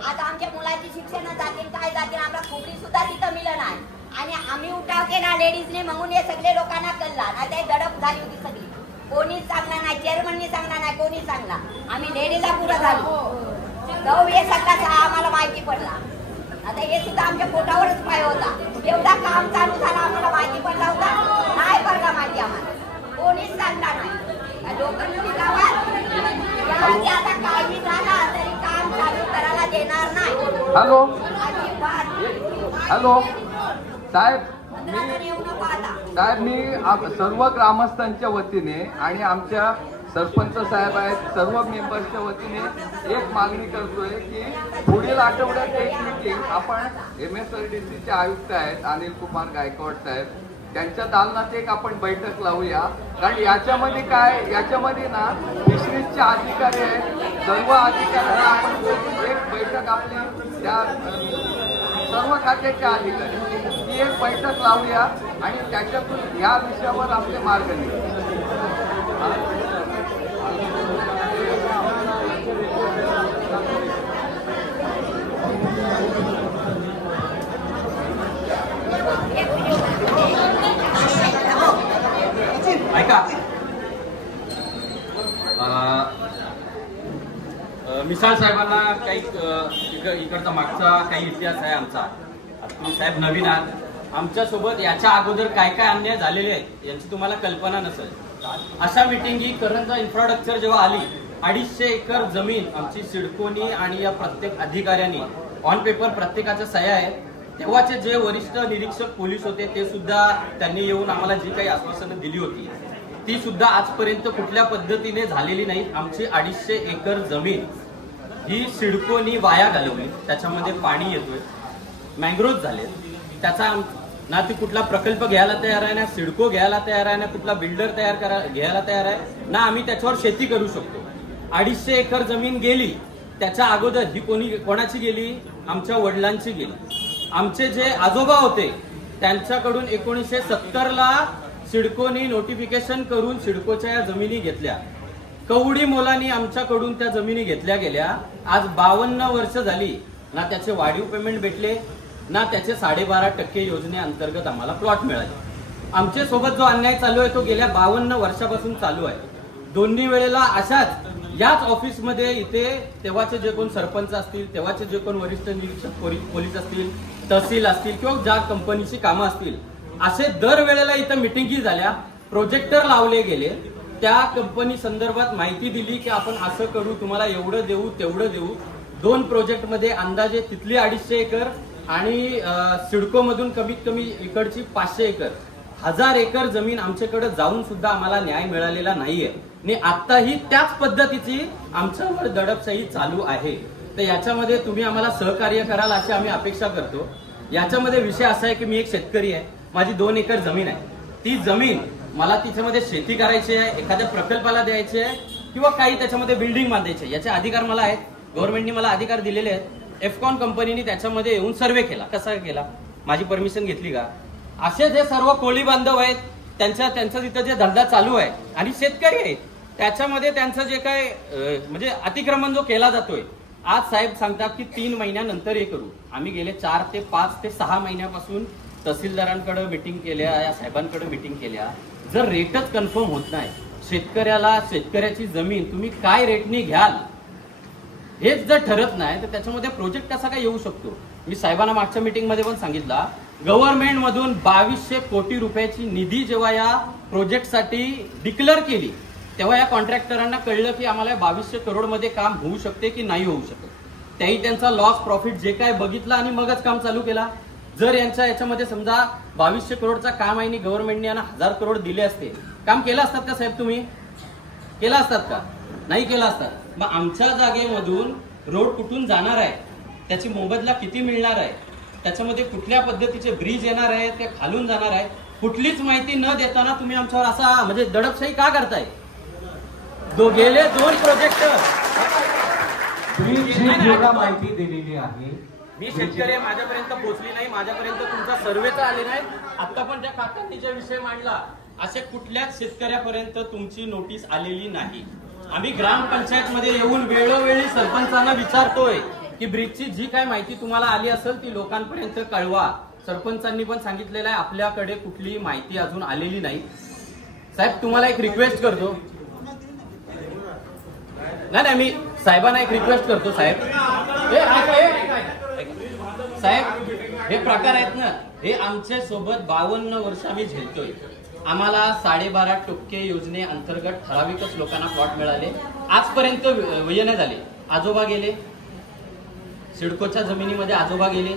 आता आमच्या मुलाची शिक्षण जातील, काय जातील, आम्हाला खोबरी सुद्धा तिथं मिळलं नाही. आणि आम्ही उठाव केला लेडीजने, म्हणून हे सगळे लोकांना कळला ना, ते दडप झाली होती सगळी. कोणीच सांगणार नाही, चेअरमननी सांगणार नाही, कोणी सांगणार. आम्ही लेडीजला पुढं झालो, तो हे सगळा आम्हाला माहिती पडला. आता हे सुद्धा आमच्या पोटावरच पाय होता. एवढा काम चालू झाला, आम्हाला माहिती पडला होता नाही पडला माहिती आम्हाला, कोणीच सांगणार नाही. लोकांनी गावात आता काही झाला तरी काम चालू करायला देणार नाही. हॅलो हॅलो साहेब, मी सर्व ग्रामस्थांच्या वतीने आणि आमच्या सरपंच साहेब आहेत, सर्व मेंबर्सच्या वतीने एक मागणी करतोय की पुढील आठवड्यात एक मीटिंग आपण MSRDCचे आयुक्त आहेत अनिल कुमार गायकवाड साहेब, त्यांच्या दालनात एक आपण बैठक लावूया. कारण याच्यामध्ये ना फिशरीजचे अधिकारी आहेत, सर्व अधिकाऱ्यांना आपण एक बैठक आपली त्या सर्व खात्याचे अधिकारी ती एक बैठक लावूया आणि त्याच्यातून या विषयावर आपले मार्ग निघतील. ऐका, मिसाळ साहेबांना काही इकडचा मागचा काही इतिहास आहे आमचा. तुम्ही साहेब नवीन आहात, आमच्यासोबत याच्या अगोदर काय काय अन्याय झालेले आहेत यांची तुम्हाला कल्पना नसेल. अशा मिटिंगी करंजा इन्फ्रास्ट्रक्चर जेव्हा आली, 250 एकर जमीन आमची सिडकोनी आणि या प्रत्येक अधिकाऱ्यांनी ऑन पेपर प्रत्येकाच्या सह्या आहेत. तेव्हाचे जे वरिष्ठ निरीक्षक पोलीस होते ते सुद्धा त्यांनी येऊन आम्हाला जी काही आश्वासनं दिली होती ती सुद्धा आजपर्यंत कुठल्या पद्धतीने झालेली नाही. आमची 250 एकर जमीन ही सिडकोनी वाया घालवली, त्याच्यामध्ये पाणी येतोय, मँग्रोव्ह झाले, त्याचा ना ती कुठला प्रकल्प घ्यायला तयार आहे, ना सिडको घ्यायला तयार आहे, ना कुठला बिल्डर घ्यायला तयार आहे, ना आम्ही त्याच्यावर शेती करू शकतो. 250 एकर जमीन गेली. त्याच्या अगोदर ही कोणाची गेली? आमच्या वडिलांची गेली. आमचे जे आजोबा होते त्यांच्याकडून 1970ला सिडकोनी नोटिफिकेशन करून सिडकोच्या या जमिनी घेतल्या. कवडी मोलानी आमच्याकडून त्या जमिनी घेतल्या गेल्या. आज 52 वर्ष झाली, ना त्याचे वाढीव पेमेंट भेटले, ना त्याचे 12.5% योजनेअंतर्गत आम्हाला प्लॉट मिळाले. आमच्या सोबत जो अन्याय चालू आहे तो गेल्या 52 वर्षापासून चालू आहे. दोन्ही वेळेला अशाच याच ऑफिसमध्ये इथे तेव्हाचे जे कोण सरपंच असतील, तेव्हाचे जे कोण वरिष्ठ निरीक्षक पोलीस असतील, तहसील असतील किंवा ज्या कंपनीची कामं असतील, असे दरवेळेला इथं मिटिंगी झाल्या, प्रोजेक्टर लावले गेले. त्या कंपनी संदर्भात माहिती दिली की आपण असं करू, तुम्हाला एवढं देऊ तेवढं देऊ. 2 प्रोजेक्टमध्ये अंदाजे तिथली 250 एकर आणि सिडको मधून कमीत कमी इकडची 500 एकर, 1000 एकर जमीन आमच्याकडे जाऊन सुद्धा आम्हाला न्याय मिळालेला नाहीये. आणि आताही त्याच पद्धतीची आमच्यावर दडपशाही चालू आहे. तर याच्यामध्ये तुम्ही आम्हाला सहकार्य कराल अशी आम्ही अपेक्षा करतो. याच्यामध्ये विषय असा आहे की मी एक शेतकरी आहे, माझी 2 एकर जमीन आहे. ती जमीन मला तिच्यामध्ये शेती करायची आहे, एखाद्या प्रकल्पाला द्यायची आहे किंवा काही त्याच्यामध्ये बिल्डिंग बांधायची आहे, याचे अधिकार मला आहेत. गव्हर्नमेंटनी मला अधिकार दिलेले आहेत. एफकॉन कंपनीने त्याच्यामध्ये येऊन सर्वे केला. कसा केला? माझी परमिशन घेतली का? असे जे सर्व कोळी बांधव आहेत त्यांचा तिथं जे धंदा चालू आहे आणि शेतकरी आहेत त्याच्यामध्ये त्यांचं जे काय म्हणजे अतिक्रमण जो केला जातोय, आज साहेब सांगतात की 3 महिन्यानंतर हे करू. आम्ही गेले 4 ते 5 ते 6 महिन्यापासून तहसीलदारांकडे मिटिंग केल्या, या साहेबांकडे मिटिंग केल्या. जर रेटच कन्फर्म होत नाही, शेतकऱ्याची जमीन तुम्ही काय रेटनी घ्याल हेच जर ठरत नाही तर त्याच्यामध्ये प्रोजेक्ट कसा काय येऊ शकतो? मी साहेबांना मागच्या मीटिंगमध्ये पण सांगितलं, गव्हर्नमेंट मधून 2200 कोटी रुपयाची निधी जेव्हा या प्रोजेक्टसाठी डिक्लेअर केली तेव्हा या कॉन्ट्रॅक्टरांना कळलं की आम्हाला 2200 करोड मध्ये काम होऊ शकते की नाही होऊ शकत. त्याही त्यांचा लॉस प्रॉफिट जे काय बघितलं आणि मगच काम चालू केला. जर याच्यामध्ये समजा 2200 करोडचा काम आहे आणि गव्हर्नमेंटने यांना 1000 करोड दिले असते, काम केलं असतात का साहेब? तुम्ही केलं असतात का? नाही केलं असतात. मग आमच्या जागेमधून रोड कुठून जाणार आहे, त्याची मोबदला किती मिळणार आहे, त्याच्यामध्ये कुठल्या पद्धतीचे ब्रिज येणार आहेत, ते खालून जाणार आहे, कुठलीच माहिती न देताना तुम्ही आमच्यावर असा म्हणजे दडपशाही का करताय? गेले 2 प्रोजेक्ट माहिती दिलेली आहे. मी शेतकरी, माझ्यापर्यंत पोहोचली नाही, माझ्यापर्यंत तुमचा सर्वेचा आले नाही. आता पण त्या काकांनी जे विषय मांडला असे कुठल्याच शेतकऱ्यापर्यंत तुमची नोटीस आलेली नाही. आम्ही ग्रामपंचायत मध्ये येऊन वेळोवेळी सरपंचांना विचारतोय की ब्रिजची जी काय माहिती तुम्हाला आली असेल ती लोकांपर्यंत कळवा. सरपंचांनी पण सांगितलेलं आहे आपल्याकडे कुठलीही माहिती अजून आलेली नाही. साहेब तुम्हाला एक रिक्वेस्ट करतो, नाही मी साहेबांना एक रिक्वेस्ट करतो. साहेब हे प्रकार आहेत ना, हे आमच्या सोबत 52 वर्ष आम्ही झेलतोय. आम्हाला 12.5% योजने अंतर्गत ठराविकच लोकांना प्लॉट मिळाले. आजपर्यंत वयने झाले. आजोबा गेले, सिडकोच्या जमिनीमध्ये आजोबा गेले.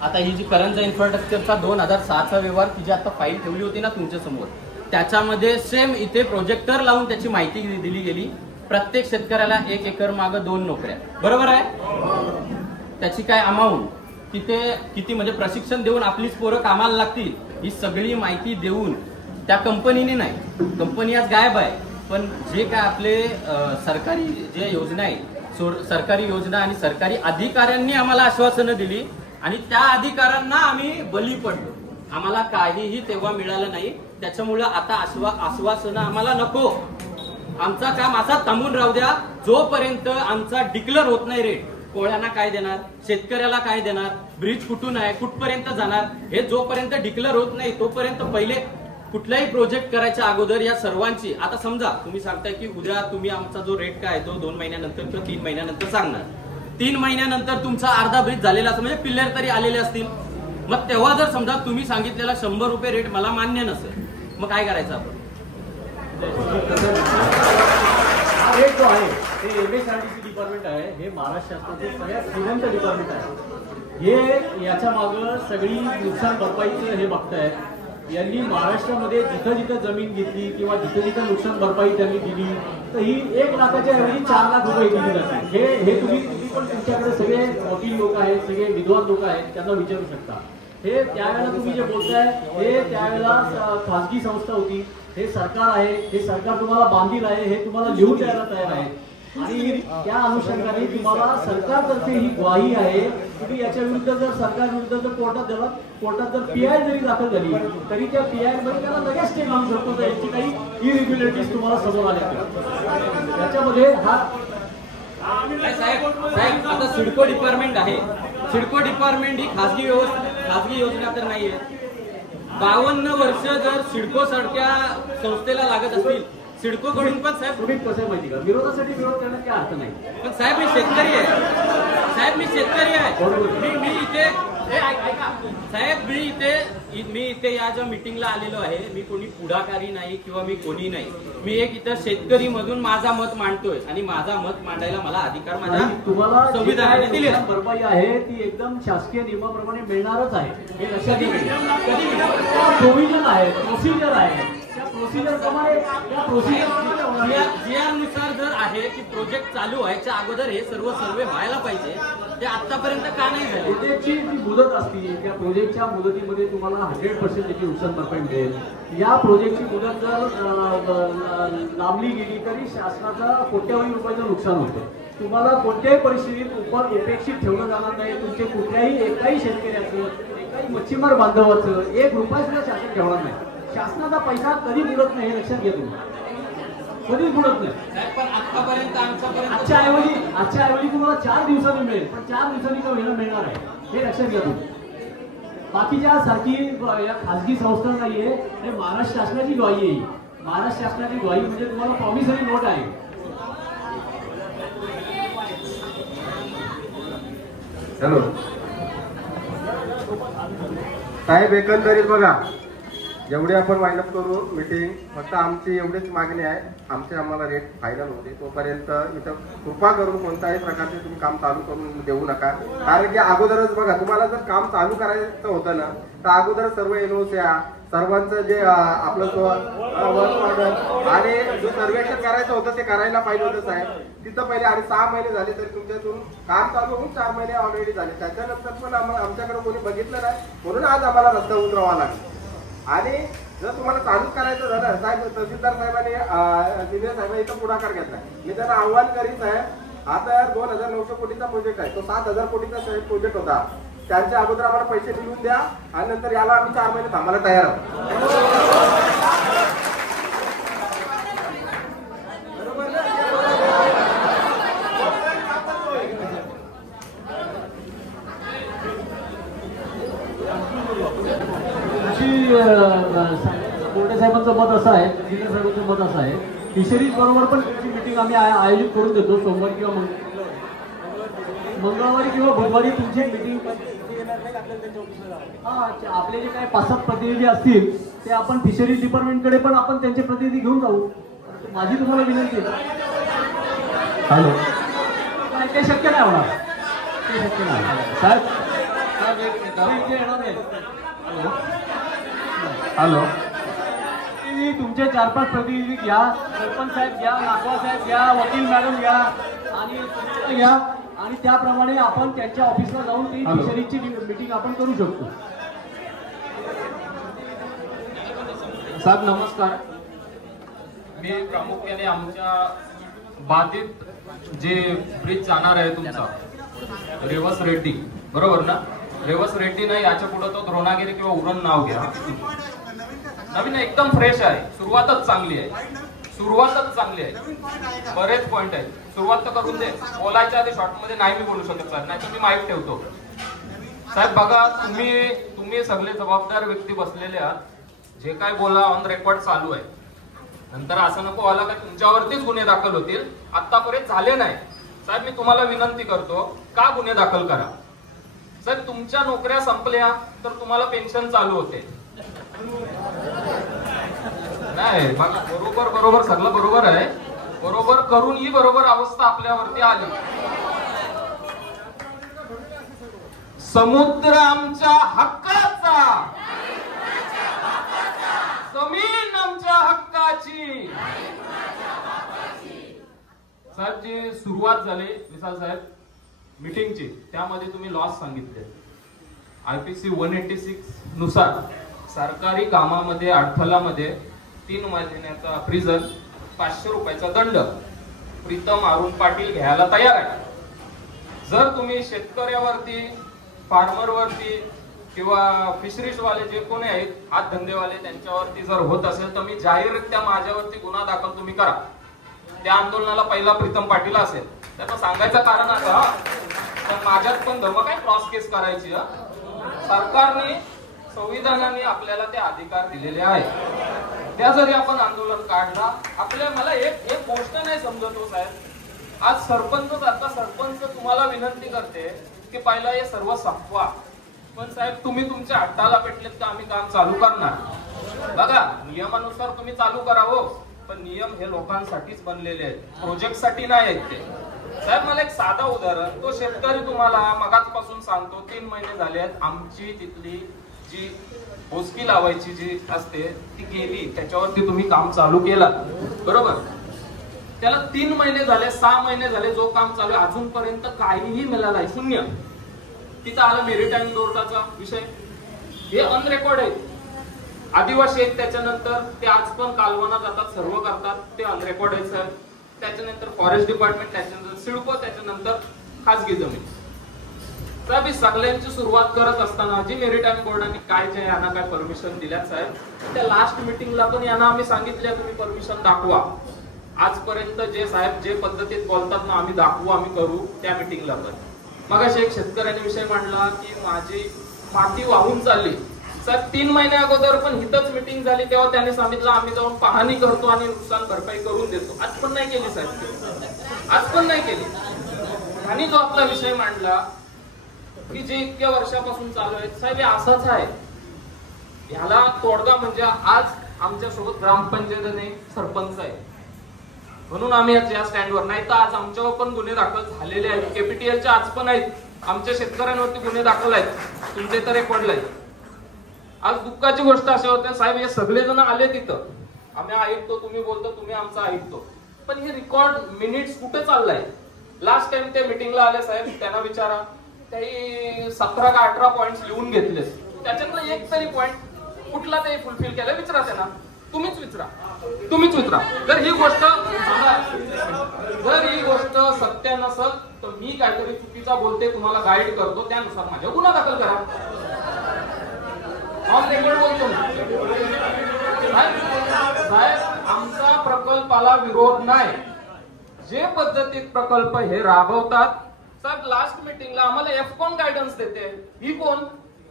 आता ही जी करंजा इन्फ्रास्ट्रक्चरचा 2006चा व्यवहार ती जी आता फाईल ठेवली होती ना तुमच्या समोर, त्याच्यामध्ये सेम इथे प्रोजेक्टर लावून त्याची माहिती दिली गेली. प्रत्येक शेतकऱ्याला 1 एकर मागं 2 नोकऱ्या, बरोबर आहे. त्याची काय अमाऊंट, तिथे किती म्हणजे प्रशिक्षण देऊन आपलीच पोरं कामाला लागतील, ही सगळी माहिती देऊन त्या कंपनीने नाही, कंपनी आज गायब आहे, पण जे काय आपले सरकारी जे योजना आहे, सरकारी योजना आणि सरकारी अधिकाऱ्यांनी आम्हाला आश्वासनं दिली आणि त्या अधिकाऱ्यांना आम्ही बली पडलो. आम्हाला काहीही तेव्हा मिळालं नाही. त्याच्यामुळे आता आश्वासनं आम्हाला नको. आमचा काम असा थांबून राहू द्या जोपर्यंत आमचा डिक्लेअर होत नाही रेट. कोळ्यांना काय देणार, शेतकऱ्याला काय देणार, ब्रिज कुठून आहे, कुठपर्यंत जाणार, हे जोपर्यंत डिक्लेअर होत नाही तोपर्यंत पहिले कुठलाही प्रोजेक्ट करायच्या अगोदर या सर्वांची, आता समजा तुम्ही सांगताय की उद्या तुम्ही आमचा जो रेट काय तो 2 महिन्यानंतर किंवा 3 महिन्यानंतर सांगणार. 3 महिन्यानंतर तुमचा अर्धा ब्रिज झालेला असं म्हणजे पिल्लर तरी आलेले असतील. मग तेव्हा जर समजा तुम्ही सांगितलेला 100 रुपये रेट मला मान्य नसेल, मग काय करायचं आपण? हा रेट जो आहे ते MSRDC डिपार्टमेंट आहे, हे महाराष्ट्र शासनाचे सगळ्यात श्रीमंत डिपार्टमेंट आहे. हे याच्या मागं सगळी नुकसान भरपाईचं हे बघताय. यांनी महाराष्ट्रामध्ये जिथं जिथं जमीन घेतली किंवा जिथं जिथं नुकसान भरपाई त्यांनी दिली तर ही 1 लाखाच्या ऐवजी 4 लाख रुपये दिली जाते. हे तुम्ही पण तुमच्याकडे सगळे वकील लोक आहेत, सगळे विद्वान लोक आहेत, त्यांना विचारू शकता. हे त्यावेळेला तुम्ही जे बोलताय हे त्यावेळेला खासगी संस्था होती, हे सरकार आहे, हे सरकार तुम्हाला बांधील आहे, हे तुम्हाला लिहून द्यायला तयार आहे आणि त्या अनुषंगाने तुम्हाला सरकारतर्फे ही ग्वाही आहे की याच्या विरुद्ध जर सरकार विरुद्ध जर कोर्टात जर PI जरी दाखल झाली तरी त्या PI मध्ये त्याला लगेच स्टे लावू शकतो. तर याची काही इरेग्युलरिटीज तुम्हाला समोर आल्या त्याच्यामध्ये हा साहेब आता सिडको डिपार्टमेंट आहे. सिडको डिपार्टमेंट ही खासगी योजना तर नाहीये. 52 वर्ष जर सिडको सारख्या संस्थेला लागत असतील, सिडको कडून पण साहेब तुम्ही कसं माहिती का विरोधासाठी विरोध करण्यात काय अर्थ नाही. पण साहेब मी शेतकरी आहे. साहेब मी शेतकरी आहे. मी इथे साहेब मी इथे या ज्या मीटिंगला आलेलो आहे, मी कोणी पुढाकारी नाही किंवा मी कोणी नाही. मी एक इथं शेतकरी मधून माझा मत मांडतोय आणि माझा मत मांडायला मला अधिकार माझ्या तुम्हाला संविधानाने दिले. भरपाई आहे ती एकदम शासकीय नियमाप्रमाणे मिळणारच आहे. हे लक्षात घ्या. प्रोव्हिजन आहे, प्रोसिजर आहे. नुसार जर आहे की प्रोजेक्ट चालू व्हायच्या अगोदर हे सर्व सर्वे व्हायला पाहिजे, ते आतापर्यंत का नाही झाले. प्रोजेक्टची जी मुदत असते त्या प्रोजेक्टच्या मुदतीमध्ये तुम्हाला 100% त्याची नुकसान भरपाई मिळेल. या प्रोजेक्टची मुदत जर लांबली गेली तरी शासनाचा कोट्यावधी रुपयाचं नुकसान होतं. तुम्हाला कोणत्याही परिस्थितीत उपेक्षित ठेवलं जाणार नाही. तुमचे कुठल्याही एकाही शेतकऱ्याचं, एकाही मच्छीमार बांधवाचं 1 रुपया सुद्धा शासन ठेवणार नाही. शासनाचा पैसा कधी बुडत नाही हे लक्षात घ्या तुम्ही, कधीच बुडत नाही. पण आतापर्यंत आजच्या ऐवजी तुम्हाला 4 दिवसांनी मिळेल, पण 4 दिवसांनी का वेळ मिळणार आहे हे लक्षात घ्या तुम्ही. बाकीच्या सारखी या खासगी संस्था नाहीये, हे महाराष्ट्र शासनाची ग्वाही आहे. महाराष्ट्र शासनाची ग्वाही म्हणजे तुम्हाला प्रॉमिसरी नोट आहे. हॅलो साहेब, एकंदरीत बघा जेवढे आपण वाइंडअप करू मीटिंग, फक्त आमची एवढीच मागणी आहे, आम्हाला रेट फायनल होते तोपर्यंत इथं कृपा करून कोणत्याही प्रकारचे तुम्ही काम चालू करून देऊ नका. कारण की अगोदरच बघा, तुम्हाला जर काम चालू करायचं होतं ना तर अगोदर सर्व NOCs सर्वांचं जे आपलं वर्क ऑर्डर आणि जो सर्वेक्षण करायचं होतं ते करायला पाहिजे होतं साहेब. तिथं पहिले आणि 6 महिने झाले तरी तुमच्यातून काम चालू होऊन 4 महिने ऑलरेडी झाले. त्याच्यानंतर पण आमच्याकडे कोणी बघितलं नाही, म्हणून आज आम्हाला रस्ता उतरावा लागला. आणि जर तुम्हाला चालू करायचं झालं साहेब, तहसीलदार साहेबांनी सिनियर साहेब इथं पुढाकार घेतलाय. मी त्यांना आव्हान करीत साहेब, आता 2900 कोटीचा प्रोजेक्ट आहे, तो 7000 कोटीचा प्रोजेक्ट होता. त्यांच्या अगोदर आम्हाला पैसे मिळवून द्या आणि नंतर याला आम्ही 4 महिने थांबायला तयार आहोत. कोर्टे साहेबांचं मत असं आहे, जिल्हा साहेबांचं मत असं आहे, फिशरीज बरोबर पण त्याची मीटिंग आम्ही आयोजित करून देतो. सोमवारी किंवा मंगळवारी किंवा बुधवारी तुमची मीटिंग. आपले जे काही 5-7 प्रतिनिधी असतील ते आपण फिशरीज डिपार्टमेंटकडे पण आपण त्यांचे प्रतिनिधी घेऊन जाऊ. माझी तुम्हाला विनंती आहे. हॅलो, ते शक्य नाही होणार, ते शक्य नाही साहेब. इथे येणार नाही. हॅलो, तुमचे 4-5 प्रतिनिधी घ्या, सरपंच साहेब घ्या, नागवा साहेब घ्या, वकील मॅडम घ्या आणि घ्या आणि त्याप्रमाणे आपण त्यांच्या ऑफिसला जाऊन ती फिशरीजची मीटिंग आपण करू शकतो. साहेब नमस्कार. मी प्रामुख्याने आमच्या बाधित जे ब्रिज जाणार आहे तुमचा रेवस रेड्डी, बरोबर ना? रेवस रेड्डी नाही, याच्या पुढे तो द्रोणागिरी किंवा उरण नाव घ्या. नवीन एकदम फ्रेश आहे, सुरुवातच चांगली आहे, सुरुवातच चांगली आहे. बरेच पॉइंट आहेत, सुरुवात तर करून दे. बोलायच्या आधी शॉर्ट मध्ये नाही मी बोलू शकत सर, नाही तर मी माईक ठेवतो. साहेब बघा, तुम्ही सगळे जबाबदार व्यक्ती बसलेले आहात. जे काय बोला ऑन रेकॉर्ड चालू आहे. नंतर असं नको व्हायला का तुमच्यावरतीच गुन्हे दाखल होतील. आतापर्यंत झाले नाही. साहेब मी तुम्हाला विनंती करतो, का गुन्हे दाखल करा. सर तुमच्या नोकऱ्या संपल्या तर तुम्हाला पेन्शन चालू होते. नाही बघा, बरोबर सगळं बरोबर आहे. बरोबर करूनही बरोबर अवस्था आपल्यावरती आली. समुद्र आमच्या हक्काचा, जमीन आमच्या हक्काची. साहेब जी सुरुवात झाली विशाल साहेब मीटिंगची, त्यामध्ये तुम्ही लॉस सांगितले. IPC 186 नुसार सरकारी कामामध्ये अडथळामध्ये 3 महिन्याचा प्रिझन, 500 रुपयाचा दंड प्रीतम अरुण पाटील घ्यायला तयार आहे. जर तुम्ही शेतकऱ्यावरती, फार्मरवरती किंवा फिशरीज वाले जे कोणी आहेत, हातधंदेवाले, त्यांच्यावरती जर होत असेल तर मी जाहीररित्या माझ्यावरती गुन्हा दाखल तुम्ही करा. त्या आंदोलनाला पहिला प्रीतम पाटील असेल. त्याचं सांगायचं कारण आता तर माझ्यात पण धमक आहे क्रॉस केस करायची. सरकारने, संविधानाने आपल्याला ते अधिकार दिलेले आहेत. त्या जरी आपण आंदोलन काढला, मला एक गोष्ट नाही समजत हो साहेब. आज सरपंच तुम्हाला विनंती करते की पहिला हे सर्व संपवा. पण साहेब तुम्ही तुमच्या हट्टाला पेटलेत का आम्ही काम चालू करणार. बघा, नियमानुसार तुम्ही चालू करा हो, पण नियम हे लोकांसाठीच बनलेले आहेत, प्रोजेक्ट साठी नाही आहेत ते. साहेब मला एक साधा उदाहरण, तो शेतकरी तुम्हाला मगाचपासून सांगतो 3 महिने झाले आहेत, आमची तिथली जी भोसकी लावायची जी असते ती गेली, त्याच्यावरती तुम्ही काम चालू केलं बरोबर. त्याला 3 महिने झाले, 6 महिने झाले, जो काम चालू आहे अजूनपर्यंत काहीही मिळालं नाही, शून्य. तिथं आला मेरिटाईम बोर्डाचा विषय, हे अनरेकॉर्ड आहे. आदिवासी आहेत, त्याच्यानंतर ते आज पण कालवना जातात, सर्व करतात, ते अनरेकॉर्ड आहे साहेब. त्याच्यानंतर फॉरेस्ट डिपार्टमेंट, त्याच्यानंतर सिडको, त्याच्यानंतर खासगी जमीन. साहेब ही सगळ्यांची सुरुवात करत असताना जी मेरिटाईम बोर्डाने काय जे यांना काय परमिशन दिल्यात साहेब, त्या लास्ट मिटिंगला पण यांना आम्ही सांगितलं तुम्ही परमिशन दाखवा. आजपर्यंत जे साहेब जे पद्धतीत बोलतात ना, आम्ही दाखवू, आम्ही करू, त्या मिटिंगला पण. मग अशी एक शेतकऱ्याने विषय मांडला की माझी माती वाहून चालली. साहेब 3 महिन्या अगोदर पण हितच मिटिंग झाली, तेव्हा त्यांनी सांगितलं आम्ही जाऊन पाहणी करतो आणि नुकसान भरपाई करून देतो. आज पण नाही केली साहेब, आज पण नाही केली. आणि जो आपला विषय मांडला की जे इतक्या वर्षापासून चालू आहे साहेब, हे असाच आहे. ह्याला तोडगा म्हणजे आज आमच्या सोबत ग्रामपंचायतीने सरपंच आहे म्हणून आम्ही या स्टँडवर, नाही तर आज आमच्यावर पण गुन्हे दाखल झालेले आहेत. KPTLचे आज पण आहेत, आमच्या शेतकऱ्यांवरती गुन्हे दाखल आहेत, तुमचे तर रेकॉर्ड आहेत. आज दुःखाची गोष्ट अशा होत्या साहेब, हे सगळे जण आले तिथं, आम्ही ऐकतो, तुम्ही बोलतो, तुम्ही आमचं ऐकतो, पण हे रेकॉर्ड मिनिट्स कुठे चाललाय. लास्ट टाइम ते मिटिंगला आले साहेब, त्यांना विचारा, काही 17 का 18 पॉइंट लिहून घेतले, त्याच्यातलं एक तरी पॉइंट कुठला ते फुलफिल केलं विचारा त्यांना. तुम्हीच विचारा. जर ही गोष्ट सत्य नसल तर मी काहीतरी चुकीचा बोलते, तुम्हाला गाईड करतो, त्यानुसार माझ्या गुन्हा दाखल करा. ऑन रेकॉर्ड बोलतो साहेब, आमचा प्रकल्पाला विरोध नाही. जे पद्धतीत प्रकल्प हे राबवतात साहेब, लास्ट मिटिंगला आम्हाला एफकॉन गायडन्स देते. ही कोण?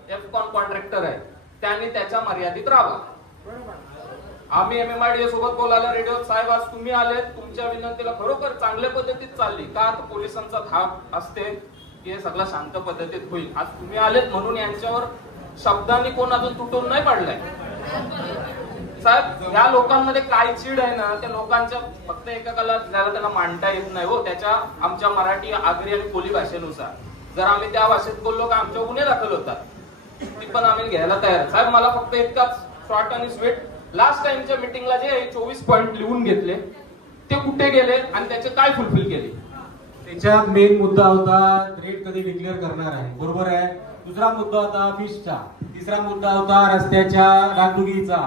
एफकॉन कॉन्ट्रॅक्टर आहे, त्यांनी त्याच्या मर्यादित राहावा. आम्ही MMIDA सोबत बोलायला रेडिओ साहेब, आज तुम्ही आलेत, तुमच्या विनंतीला खरोखर चांगल्या पद्धतीत चालली का, तर पोलिसांचा धाक असते की हे सगळं शांत पद्धतीत होईल. आज तुम्ही आलेत म्हणून यांच्यावर शब्दांनी कोण अजून तुटून नाही पडलाय साहेब. ह्या लोकांमध्ये काय चीड आहे ना, त्या लोकांच्या फक्त एकाला त्यांना मांडता येत नाही हो, त्याच्या आमच्या मराठी, आगरी आणि कोली भाषेनुसार. जर आम्ही त्या भाषेत बोललो का आमच्या गुन्हे दाखल होतात, ती पण आम्ही घ्यायला तयार साहेब. मला फक्त इतकाच शॉर्ट आणि स्वीट, लास्ट टाइमच्या मिटिंगला जे 24 पॉइंट लिहून घेतले ते कुठे गेले आणि त्याचे काय फुलफिल केले. त्याच्यात मेन मुद्दा होता रेट कधी डिक्लेअर करणार आहे, बरोबर आहे. दुसरा मुद्दा होता फिशचा, तिसरा मुद्दा होता रस्त्याच्या डागडुगीचा,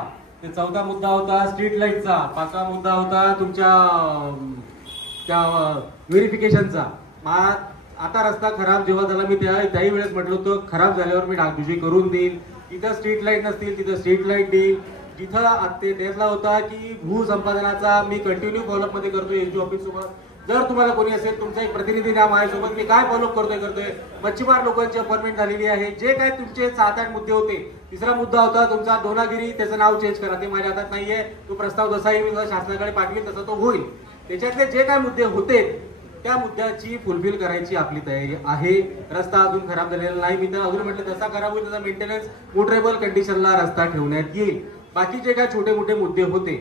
ते 4था मुद्दा होता स्ट्रीट लाईटचा, 5वा मुद्दा होता तुमच्या त्या व्हेरिफिकेशनचा. आता रस्ता खराब जेव्हा झाला, मी त्याही वेळेस म्हटलं होतं खराब झाल्यावर मी डागडुजी करून देईल, तिथं स्ट्रीट लाईट नसतील तिथं स्ट्रीट लाईट देईल. जिथं ते ठरला होता की भूसंपादनाचा मी कंटिन्यू फॉलोअप मध्ये करतोय LG ऑफिस सोबत. जर तुम्हाला कोणी असेल, तुमचा एक प्रतिनिधी द्या माझ्यासोबत, मी काय फॉलोअप करतोय. मच्छीमार लोकांची अपॉइंटमेंट झालेली आहे. जे काय तुमचे 7-8 मुद्दे होते. तिसरा मुद्दा होता तुमचा दोनागिरी, त्याचं नाव चेंज करा, ते माझ्या हातात नाहीये. तो प्रस्ताव जसाही मी शासनाकडे पाठवेल तसा तो होईल. त्याच्यातले जे काय मुद्दे होते त्या मुद्द्याची फुलफिल करायची आपली तयारी आहे. रस्ता अजून खराब झालेला नाही, मी तर अजून म्हटलं तसा खराब होईल त्याचा मेंटेनन्स मोटरेबल कंडिशनला रस्ता ठेवण्यात येईल. बाकी जे काय छोटे मोठे मुद्दे होते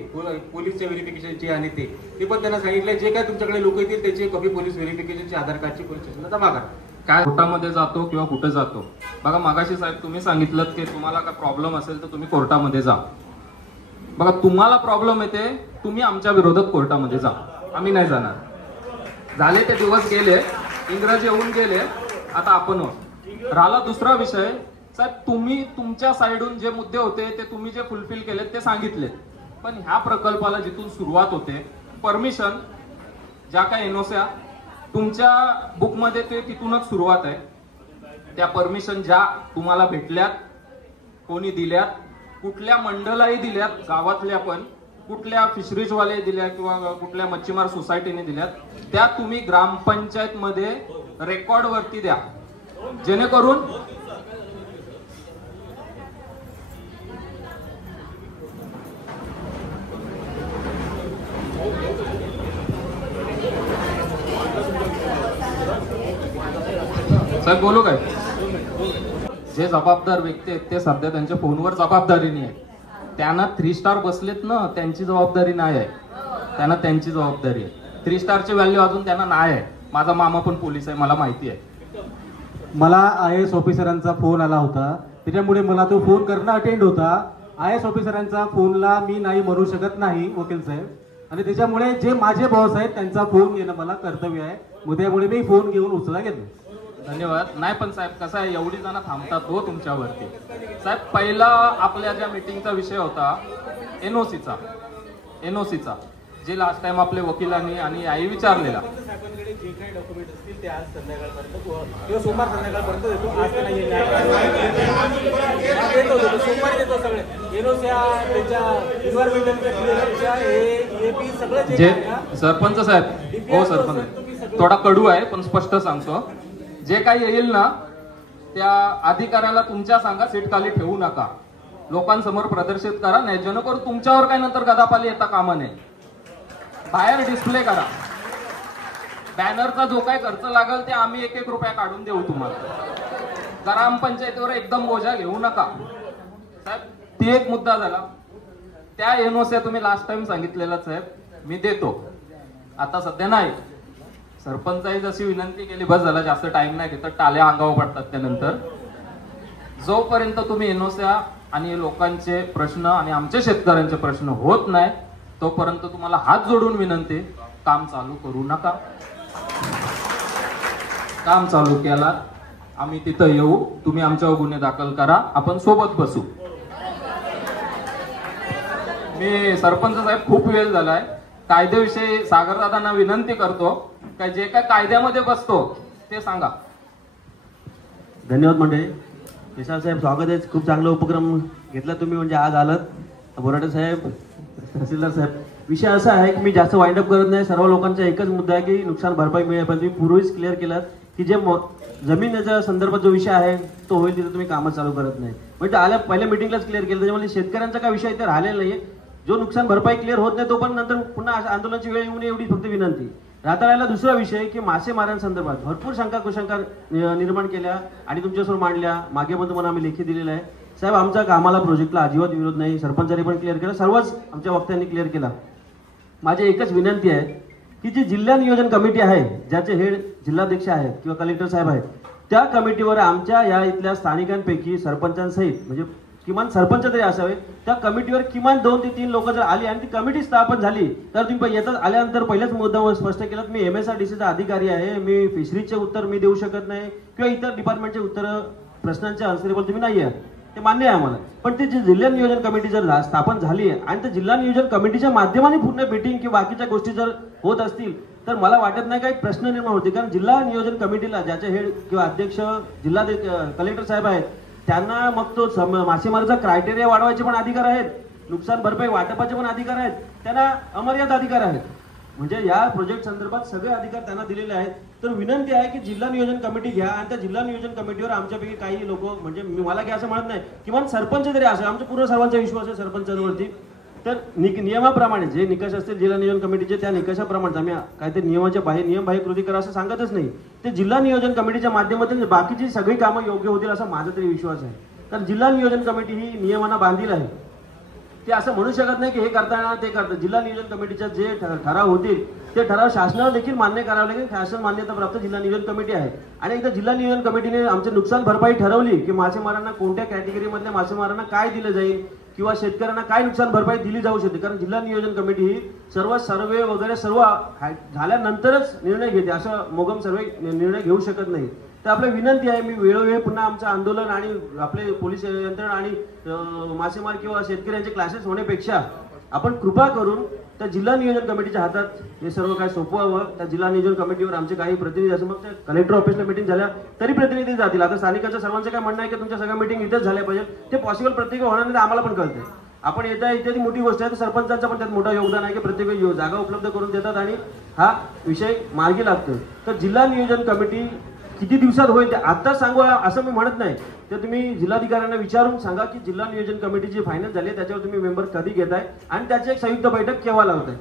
पोलीसच्या व्हेरिफिकेशनचे आणि ते पण त्यांना सांगितलं, जे काय तुमच्याकडे लोक येतील त्याची कॉपी पोलीस व्हेरिफिकेशनची आधार कार्डची पोलीस स्टेशनला जमा करा. काय कोर्टामध्ये जातो किंवा कुठे जातो. बघा मागाशी साहेब तुम्ही सांगितलं की तुम्हाला काय प्रॉब्लेम असेल तर तुम्ही कोर्टामध्ये जा. बघा तुम्हाला प्रॉब्लेम येते, तुम्ही आमच्या विरोधात कोर्टामध्ये जा, आम्ही नाही जाणार. झाले ते दिवस गेले, इंग्रजी येऊन गेले, आता आपण राहिला दुसरा विषय साहेब तुम्ही तुमच्या साईडून जे मुद्दे होते ते तुम्ही जे फुलफिल केलेत ते सांगितले, पण ह्या प्रकल्पाला जिथून सुरुवात होते परमिशन ज्या काही एनओस्या तुमच्या बुकमध्ये ते तिथूनच सुरुवात आहे. त्या परमिशन ज्या तुम्हाला भेटल्यात, कोणी दिल्यात, कुठल्या मंडळाही दिल्यात, गावातल्या पण कुठल्या फिशरीजवाले दिल्या किंवा कुठल्या मच्छीमार सोसायटीने दिल्यात, त्या तुम्ही ग्रामपंचायत मध्ये रेकॉर्ड वरती द्या, जेणेकरून साहेब बोलू काय, जे जबाबदार व्यक्ती आहेत ते सध्या त्यांच्या फोनवर जबाबदारीने आहे. त्यांना 3 स्टार बसलेत ना, त्यांची जबाबदारी नाही आहे, त्यांना त्यांची जबाबदारी आहे. 3 स्टारची व्हॅल्यू अजून त्यांना नाही आहे. माझा मामा पण पोलीस आहे, मला माहिती आहे. मला IAS ऑफिसरांचा फोन आला होता, त्याच्यामुळे मला तो फोन करणं अटेंड होता. IAS ऑफिसरांचा फोनला मी नाही म्हणू शकत नाही वकील साहेब, आणि त्याच्यामुळे जे माझे बॉस आहेत त्यांचा फोन घेणं मला कर्तव्य आहे, त्यामुळे मी फोन घेऊन उचला घेतो. धन्यवाद. नाही पण साहेब कसं आहे, एवढी जण थांबतात हो तुमच्यावरती. साहेब पहिला आपल्या ज्या मीटिंगचा विषय होता एनओसीचा, जे लास्ट टाइम आपल्या वकिलांनी आणि आई विचारलेला, साहेबांकडे जे काही डॉक्युमेंट असतील ते आज संध्याकाळपर्यंत किंवा सोमवार संध्याकाळपर्यंत देतो. आज नाही सोमवारी देतो सगळे एनओसीया त्याच्या एन्व्हायरमेंटल एपी सगळं जे सरपंच साहेब, हो सरपंच थोडा कडू आहे पण स्पष्ट सांगतो, जे काही येईल ना त्या अधिकाऱ्याला तुमच्या सांगा सीट खाली ठेवू नका, लोकांसमोर प्रदर्शित करा, नाही जेणेकरून तुमच्यावर काय नंतर गदापाली येता कामा नये. बाहेर डिस्प्ले करा, बॅनरचा जो काय खर्च लागेल ते आम्ही 1-1 रुपया काढून देऊ तुम्हाला. ग्रामपंचायतीवर एकदम बोजा घेऊ नका साहेब. ती एक मुद्दा झाला. त्या एनओसी तुम्ही लास्ट टाइम सांगितलेलं साहेब मी देतो, आता सध्या नाही. सरपंचाही जशी विनंती केली बस झाला, जास्त टाइम नाही घेत, टाल्या अंगावर पडतात. त्यानंतर जोपर्यंत तुम्ही एनओस्या आणि लोकांचे प्रश्न आणि आमच्या शेतकऱ्यांचे प्रश्न होत नाही तोपर्यंत तुम्हाला हात जोडून विनंती, काम चालू करू नका. काम चालू केला आम्ही तिथं येऊ, तुम्ही आमच्यावर गुन्हे दाखल करा, आपण सोबत बसू. मी सरपंच साहेब खूप वेळ झालाय, कायद्याविषयी सागरदादांना विनंती करतो काय जे काय कायद्यामध्ये बसतो ते सांगा. धन्यवाद मंडळी. विशाल साहेब स्वागत आहे, खूप चांगला उपक्रम घेतला तुम्ही, म्हणजे आज आलात. बोराटे साहेब, तहसीलदार साहेब, विषय असा आहे की मी जास्त वाइंड अप करत नाही. सर्व लोकांचा एकच मुद्दा आहे की नुकसान भरपाई मिळेल, पण तुम्ही पूर्वीच क्लिअर केलात की जे जमिनीच्या संदर्भात जो विषय आहे तो होईल तिथे तुम्ही कामं चालू करत नाही. म्हणजे आल्या पहिल्या मिटिंगलाच क्लिअर केलं, त्याच्यामुळे शेतकऱ्यांचा काय विषय इथे राहिलेला नाहीये. जो नुकसान भरपाई क्लिअर होत नाही तो पण नंतर पुन्हा आंदोलनाची वेळ येऊ नये एवढी फक्त विनंती. राहिला दुसरा विषय की मासेमारांसंदर्भात भरपूर शंका कुशंका निर्माण केल्या आणि तुमच्यासमोर मांडल्या. मागे पण तुम्हाला आम्ही लेखी दिलेला आहे साहेब. आमच्या कामाला प्रोजेक्टला अजिबात विरोध नाही, सरपंचांनी पण क्लिअर केलं, सर्वच आमच्या वक्त्यांनी क्लिअर केला. माझी एकच विनंती आहे की जी जिल्हा नियोजन कमिटी आहे, ज्याचे हेड जिल्हाध्यक्ष आहेत किंवा कलेक्टर साहेब आहेत, त्या कमिटीवर आमच्या या इथल्या स्थानिकांपैकी सरपंचांसहित म्हणजे किमान सरपंच तरी असावे, त्या कमिटीवर किमान 2 ते 3 लोक जर आली आणि ती कमिटी स्थापन झाली तर तुम्ही येतात आल्यानंतर पहिल्याच मुद्दा स्पष्ट केलात, मी MSRDCचा अधिकारी आहे, मी फिशरीजचे उत्तर मी देऊ शकत नाही किंवा इतर डिपार्टमेंटचे उत्तर प्रश्नांचे आन्सरेबल तुम्ही नाही आहे, ते मान्य आहे आम्हाला. पण ते जिल्हा नियोजन कमिटी जर स्थापन झाली आहे आणि त्या जिल्हा नियोजन कमिटीच्या माध्यमाने पूर्ण मीटिंग किंवा बाकीच्या गोष्टी जर होत असतील तर मला वाटत नाही काही प्रश्न निर्माण होते. कारण जिल्हा नियोजन कमिटीला ज्याचे हेड किंवा अध्यक्ष जिल्हा कलेक्टर साहेब आहेत, त्यांना मग तो मासेमारीचा क्रायटेरिया वाढवायचे पण अधिकार आहेत, नुकसान भरपाई वाटपाचे पण अधिकार आहेत, त्यांना अमर्याद अधिकार आहेत. म्हणजे या प्रोजेक्ट संदर्भात सगळे अधिकार त्यांना दिलेले आहेत. तर विनंती आहे की जिल्हा नियोजन कमिटी घ्या आणि त्या जिल्हा नियोजन कमिटीवर आमच्यापैकी काही लोक, म्हणजे मला काय असं म्हणत नाही, किमान सरपंच तरी असेल, आमच्या पूर्ण सर्वांचा विश्वास आहे सरपंचांवरती. तर नियमाप्रमाणे जे निकष असतील जिल्हा नियोजन कमिटीचे त्या निकषाप्रमाणे आम्ही काहीतरी नियम बाह्य कृती करा असं सांगतच नाही. ते जिल्हा नियोजन कमिटीच्या माध्यमातून बाकीची सगळी कामं योग्य होतील असा माझा तरी विश्वास आहे. कारण जिल्हा नियोजन कमिटी ही नियमांना बांधील आहे, ते असं म्हणू शकत नाही की हे करता येणार ते करतात. जिल्हा नियोजन कमिटीच्या जे ठराव होतील ते ठराव शासनाला देखील मान्य करावे लागेल. शासन मान्यता प्राप्त जिल्हा नियोजन कमिटी आहे आणि एकदा जिल्हा नियोजन कमिटीने आमचे नुकसान भरपाई ठरवली की मासेमारांना कोणत्या कॅटेगरीमधल्या मासेमारांना काय दिलं जाईल किंवा शेतकऱ्यांना काय नुकसान भरपाई दिली जाऊ शकते. कारण जिल्हा नियोजन कमिटी ही सर्व सर्वे वगैरे सर्व झाल्यानंतरच निर्णय घेते, असं मोगम सर्वे निर्णय घेऊ शकत नाही. तर आपली विनंती आहे, मी वेळोवेळी पुन्हा आमचं आंदोलन आणि आपले पोलीस यंत्रणा आणि मासेमार किंवा शेतकऱ्यांचे क्लासेस होण्यापेक्षा आपण कृपा करून त्या जिल्हा नियोजन कमिटीच्या हातात हे सर्व काय सोपवावं. त्या जिल्हा नियोजन कमिटीवर आमचे काही प्रतिनिधी असं, मग कलेक्टर ऑफिसला मिटिंग झाल्या तरी प्रतिनिधी जातील. आता स्थानिकांच्या सर्वांचं काय म्हणणं आहे की तुमच्या सगळ्या मिटिंग इथेच झाल्या पाहिजे. ते पॉसिबल प्रत्येक होणार नाही, आम्हाला पण कळते. आपण येता इत्यादी मोठी गोष्ट आहे, तर सरपंचांचं पण त्यात मोठं योगदान आहे की प्रत्येक जागा उपलब्ध करून देतात आणि हा विषय मार्गी लागतो. तर जिल्हा नियोजन कमिटी किती दिवसात होईल ते आत्ताच सांगू असं मी म्हणत नाही. तर तुम्ही जिल्हाधिकाऱ्यांना विचारून सांगा की जिल्हा नियोजन कमिटी जी फायनल झाली आहे त्याच्यावर तुम्ही मेंबर कधी घेताय आणि त्याची एक संयुक्त बैठक केव्हा लावताय.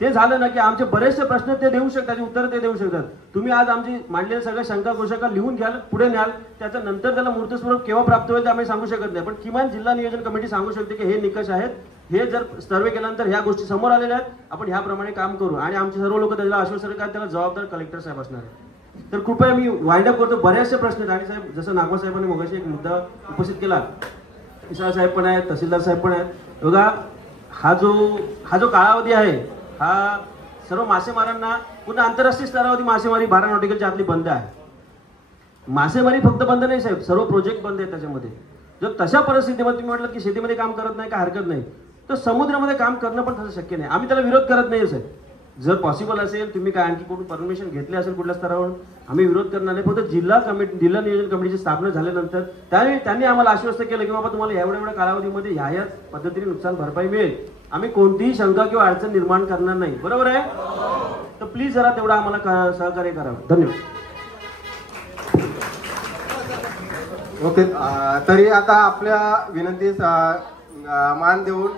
ते झालं ना की आमचे बरेचसे प्रश्न ते देऊ शकतात, उत्तर ते देऊ शकतात. तुम्ही आज आमची मांडलेल्या सगळ्या शंका गोषका लिहून घ्याल, पुढे न्याल, त्याच्या नंतर त्याला मूर्तस्वरूप केव्हा प्राप्त होईल ते आम्ही सांगू शकत नाही. पण किमान जिल्हा नियोजन कमिटी सांगू शकते की हे निकष आहेत, हे जर सर्वे केल्यानंतर ह्या गोष्टी समोर आलेल्या आहेत, आपण ह्याप्रमाणे काम करू आणि आमचे सर्व लोक त्याला आश्वासन करतात. त्याला जबाबदार कलेक्टर साहेब असणार आहे. तर कृपया मी वाइंड अप करतो. बरेचसे प्रश्न आहेत आणि साहेब जसं नागवा साहेबांनी मगाशी एक मुद्दा उपस्थित केला, विशाल साहेब पण आहेत, तहसीलदार साहेब पण आहेत. बघा हा जो कालावधी आहे हा सर्व मासेमारांना पुन्हा आंतरराष्ट्रीय स्तरावरती मासेमारी 12 नॉटिकलच्या आतली बंद आहे. मासेमारी फक्त बंद नाही साहेब, सर्व प्रोजेक्ट बंद आहेत त्याच्यामध्ये. जर तशा परिस्थितीमध्ये तुम्ही म्हटलं की शेतीमध्ये काम करत नाही का हरकत नाही, तर समुद्रामध्ये काम करणं पण तसं शक्य नाही. आम्ही त्याला विरोध करत नाही साहेब. जर पॉसिबल असेल, तुम्ही काय आणखी कुठून परमिशन घेतले असेल कुठल्या स्तरावर, आम्ही विरोध करणार नाही. फक्त जिल्हा नियोजन कमिटीची स्थापना झाल्यानंतर त्यांनी आम्हाला आश्वस्त केलं की बाबा तुम्हाला एवढ्या कालावधीमध्ये ह्या पद्धतीने नुकसान भरपाई मिळेल. आम्ही कोणतीही शंका किंवा अडचण निर्माण करणार नाही. बरोबर आहे? तर प्लीज जरा तेवढं आम्हाला सहकार्य करावं. धन्यवाद. ओके, तरी आता आपल्या विनंतीस मान देऊन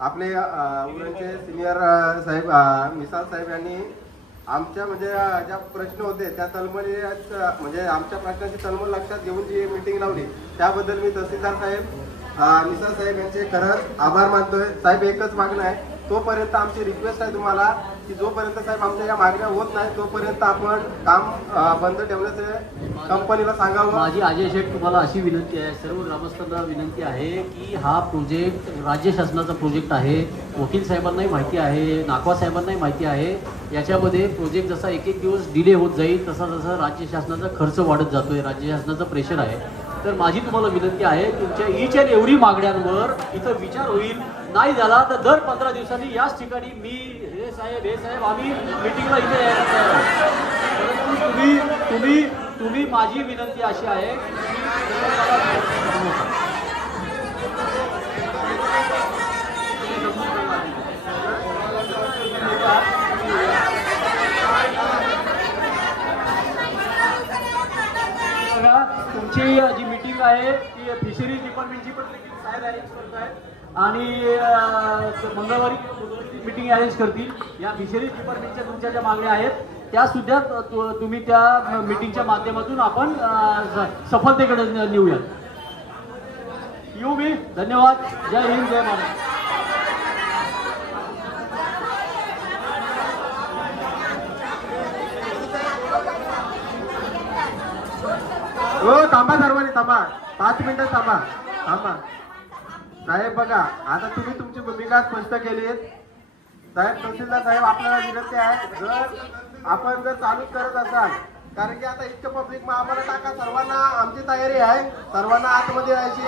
आपले उरणचे सिनियर साहेब मिसाल साहेब यांनी आमच्या म्हणजे ज्या प्रश्न होते त्या तळमळी म्हणजे आमच्या प्रश्नाची तळमळ लक्षात घेऊन जी मीटिंग लावली त्याबद्दल मी तहसीलदार साहेब मिसाल साहेब यांचे खरंच आभार मानतोय. साहेब एकच मागणं आहे, तोपर्यंत आमची रिक्वेस्ट आहे तुम्हाला की जोपर्यंत साहेब आमच्या या मागण्या होत नाही तोपर्यंत आपण काम बंद ठेवण्याचे कंपनीला सांगावं. माझी अजय शेठ तुम्हाला अशी विनंती आहे, सर्व ग्रामस्थांना विनंती आहे की हा प्रोजेक्ट राज्य शासनाचा प्रोजेक्ट आहे. वकील साहेबांनाही माहिती आहे, नाकवा साहेबांनाही माहिती आहे. याच्यामध्ये प्रोजेक्ट जसा एक दिवस डिले होत जाईल तसा तसा राज्य शासनाचा खर्च वाढत जातोय, राज्य शासनाचं प्रेशर आहे. तर माझी तुम्हाला विनंती आहे तुमच्या ईच अँड एव्हरी मागण्यांवर इथं विचार होईल. नाही झाला तर दर 15 दिवसांनी याच ठिकाणी मी हे साहेब आम्ही मिटिंगला इथे तुम्ही माझी विनंती अशी आहे तुमची जी मीटिंग आहे ती फिशरीज डिपार्टमेंटची पण साहेब अरेंज करत आहेत आणि मंगळवारी मीटिंग अरेंज करतील. या फिशरीज डिपार्टमेंटच्या तुमच्या ज्या मागण्या आहेत त्या सुद्धा तुम्ही त्या मीटिंगच्या माध्यमातून आपण सफलतेकडे नेऊयात. येऊ मी. धन्यवाद. जय हिंद, जय महाराष्ट्र. हो थांबा, सर्वांनी थांबा, 5 मिनिटं थांबा. साहेब बघा, आता तुम्ही तुमची भूमिका स्पष्ट केली. साहेब तहसीलदार साहेब आपल्याला विनंती आहे, जर आपण चालूच करत असाल, कारण की आता इतकं पब्लिक मग आम्हाला टाका. सर्वांना आमची तयारी आहे, सर्वांना आतमध्ये यायची.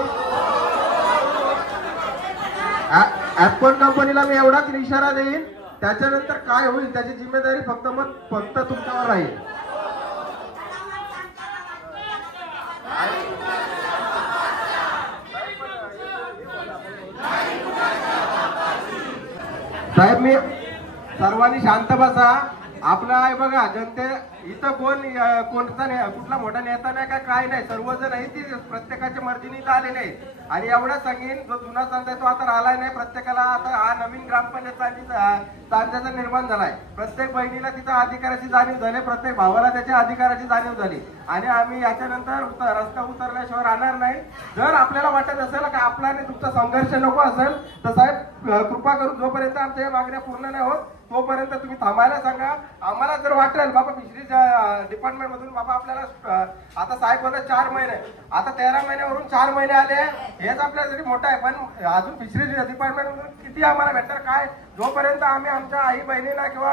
ॲपकॉन कंपनीला मी एवढाच इशारा देईन, त्याच्यानंतर काय होईल त्याची जिम्मेदारी फक्त तुमच्यावर राहील. साहेब मी सर्वांनी शांत बसा. आपला आहे बघा, जनते इथं कुठला मोठा नेता नाही का काय नाही, सर्वजण आहे ती प्रत्येकाच्या मर्जीने इथं आले नाही. आणि एवढं सांगेन, जो जुना चांदा तो आता राहिलाय नाही. प्रत्येकाला आता हा नवीन ग्रामपंचायत चांद्याचा निर्माण झालाय. प्रत्येक बहिणीला तिचा अधिकाराची जाणीव झाली, प्रत्येक भावाला त्याच्या अधिकाराची जाणीव झाली. आणि आम्ही याच्यानंतर रस्ता उतरल्याशिवाय राहणार नाही. जर आपल्याला वाटत असेल का आपला आणि तुमचा संघर्ष नको असेल तर साहेब कृपा करून जोपर्यंत आमच्या या मागण्या पूर्ण नाही होत तोपर्यंत तुम्ही थांबायला सांगा. आम्हाला जर वाटेल बाबा फिशरीज डिपार्टमेंट मधून बाबा आपल्याला आता साहेब बोलत 4 महिने, आता 13 महिन्यावरून 4 महिने आले, हेच आपल्यासाठी मोठं आहे. पण अजून फिशरीज डिपार्टमेंट मधून किती आम्हाला भेटणार काय, जोपर्यंत आम्ही आमच्या आई बहिणीला किंवा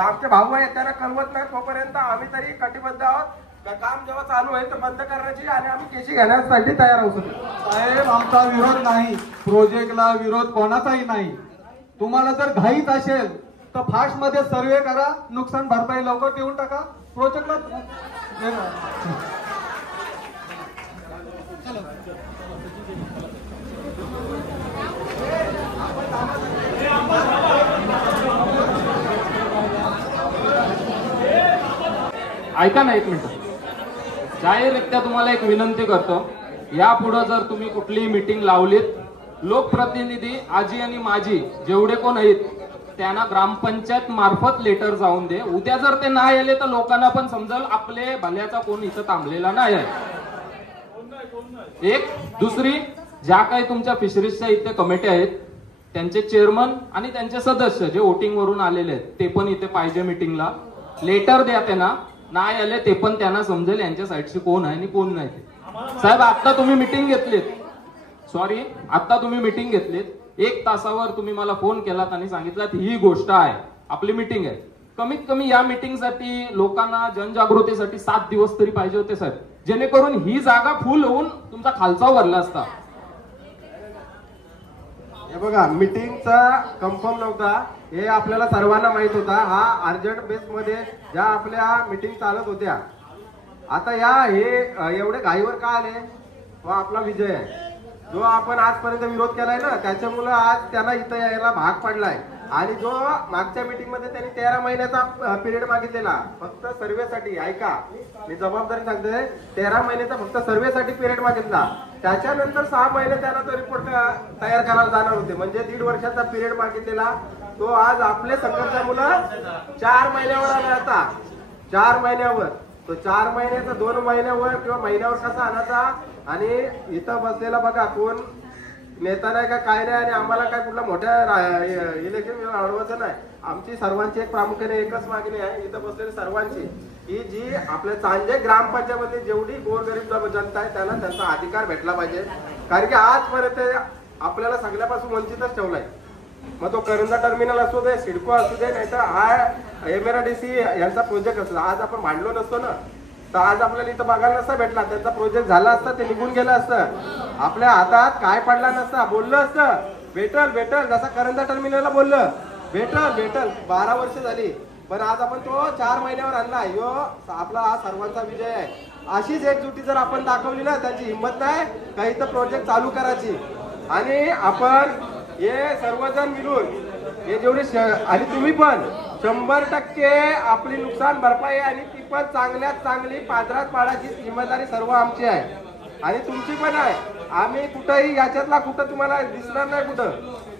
आमचे भाऊ आहेत त्यांना कळवत नाही तोपर्यंत आम्ही तरी कटिबद्ध आहोत. काम जेव्हा चालू आहे तर बंद करण्याची आणि आम्ही केशी घेण्यासाठी तयार आहोत. साहेब आमचा विरोध नाही, प्रोजेक्टला विरोध कोणाचाही नाही. तुम्हाला जर घाईत असेल तर फास्ट मध्ये सर्वे करा, नुकसान भरपाई लवकर देऊन टाका प्रोजेक्टला. ऐका ना एक मिनिट, जाहीररित्या तुम्हाला एक विनंती करतो, यापुढे जर तुम्ही कुठलीही मीटिंग लावलीत, लोकप्रतिनिधी आजी आणि माजी जेवढे कोण आहेत त्यांना ग्रामपंचायत मार्फत लेटर जाऊन दे. उद्या जर ते नाही आले तर लोकांना पण समजेल आपले भल्याचा कोण इथं थांबलेला नाही आहे. एक दुसरी, ज्या काही तुमच्या फिशरीजच्या इथे कमिटी आहेत त्यांचे चेअरमन आणि त्यांचे सदस्य जे वोटिंग वरून आलेले आहेत ते पण इथे पाहिजे मीटिंगला. लेटर द्या त्यांना, नाही आले ते पण त्यांना समजेल यांच्या साईडशी कोण आहे आणि कोण नाही. साहेब आता तुम्ही मीटिंग घेतलीत, सॉरी आता तुम्ही मीटिंग घेतलीत, 1 तासावर तुम्ही मला फोन केलात आणि सांगितलात ही गोष्ट आहे, आपली मीटिंग आहे. कमीत कमी या मीटिंगसाठी लोकांना जनजागृतीसाठी 7 दिवस तरी पाहिजे होते साहेब, जेणेकरून ही जागा फुल होऊन तुमचा खालचा भरला असता. हे बघा, मीटिंगचा कन्फर्म नव्हता हे आपल्याला सर्वांना माहित होता. हा अर्जंट बेस मध्ये ज्या आपल्या मीटिंग चालत होत्या, आता या हे एवढे घाईवर का आले, तो आपला विजय आहे. जो आपण आजपर्यंत विरोध केलाय ना त्याच्यामुळे आज त्यांना इथं यायला भाग पडलाय. आणि जो मागच्या मीटिंग मध्ये त्यांनी 13 महिन्याचा पिरियड मागितलेला फक्त सर्वेसाठी, ऐका मी जबाबदारी सांगतोय, 13 महिन्याचा फक्त सर्वेसाठी पिरियड मागितला. त्याच्यानंतर 6 महिने त्यांना तो रिपोर्ट तयार करायला जाणार होते, म्हणजे 1.5 वर्षाचा पिरियड मागितलेला तो आज आपल्या संघर्षामुळं 4 महिन्यावर आला. आता 4 महिन्यावर तो 4 महिन्याचा 2 महिन्यावर किंवा महिन्यावर कसा आणायचा. आणि इथं बसलेला बघा कोण नेता नाही का काय नाही, आणि आम्हाला काय कुठला मोठ्या इलेक्शन अडवायचं नाही. आमची सर्वांची एक प्रामुख्याने एकच मागणी आहे इथं बसलेली सर्वांची, की जी आपल्या चांजे ग्रामपंचायतमध्ये जेवढी गोरगरीब जनता आहे त्यांना त्यांचा अधिकार भेटला पाहिजे. कारण की आजपर्यंत आपल्याला सगळ्यापासून वंचितच ठेवलाय. मग तो करंजा टर्मिनल असू दे, सिडको असू दे, नाही तर हा एमआरडीसी यांचा प्रोजेक्ट असतो. आज आपण भांडलो नसतो ना तर आज आपल्याला इथं बघायला नसता भेटला. त्यांचा प्रोजेक्ट झाला असता ते निघून गेलं असतं, आपल्या हातात काय पडला नसता. बोललं असतं भेटल भेटल, जसं करंजा टर्मिनलला बोललं भेटल भेटल, 12 वर्ष झाली, पण आज आपण तो 4 महिन्यावर आणला. यो आपला हा सर्वांचा विजय आहे. अशीच एकजुटी जर आपण दाखवली ना, त्यांची हिंमत नाही काही तर प्रोजेक्ट चालू करायची. आणि आपण हे सर्वजण मिळून हे जेवढे आणि तुम्ही पण 100% आपली नुकसान भरपाई आणि ती पण चांगल्यात चांगली पादरात पाडायची जिम्मेदारी सर्व आमची आहे आणि तुमची पण आहे. आम्ही कुठंही याच्यातला कुठं तुम्हाला दिसणार नाही कुठं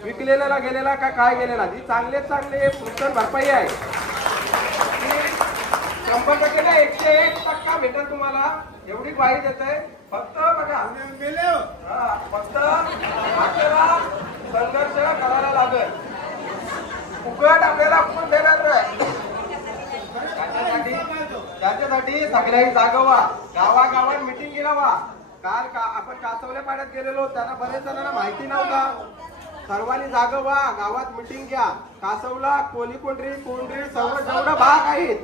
विकलेला गेलेला का काय गेलेला. जी चांगल्यात चांगली नुकसान भरपाई आहे 100% नाही, 101% भेटेल तुम्हाला. एवढी ग्वाही देते. फक्त बघा फक्त आपल्याला संघर्ष करायला लागेल. फुकट आपल्याला कोण देणार नाही. त्याच्यासाठी सगळ्यांनी जागवा, गावागावात मिटिंग लावा. काल आपण कासवल्या पाड्यात गेलेलो, त्यांना बरेच जणांना माहिती नव्हता. सर्वांनी जागवा, गावात मिटिंग घ्या. कासवला कोली कोंढरी सर्व जेवढा भाग आहेत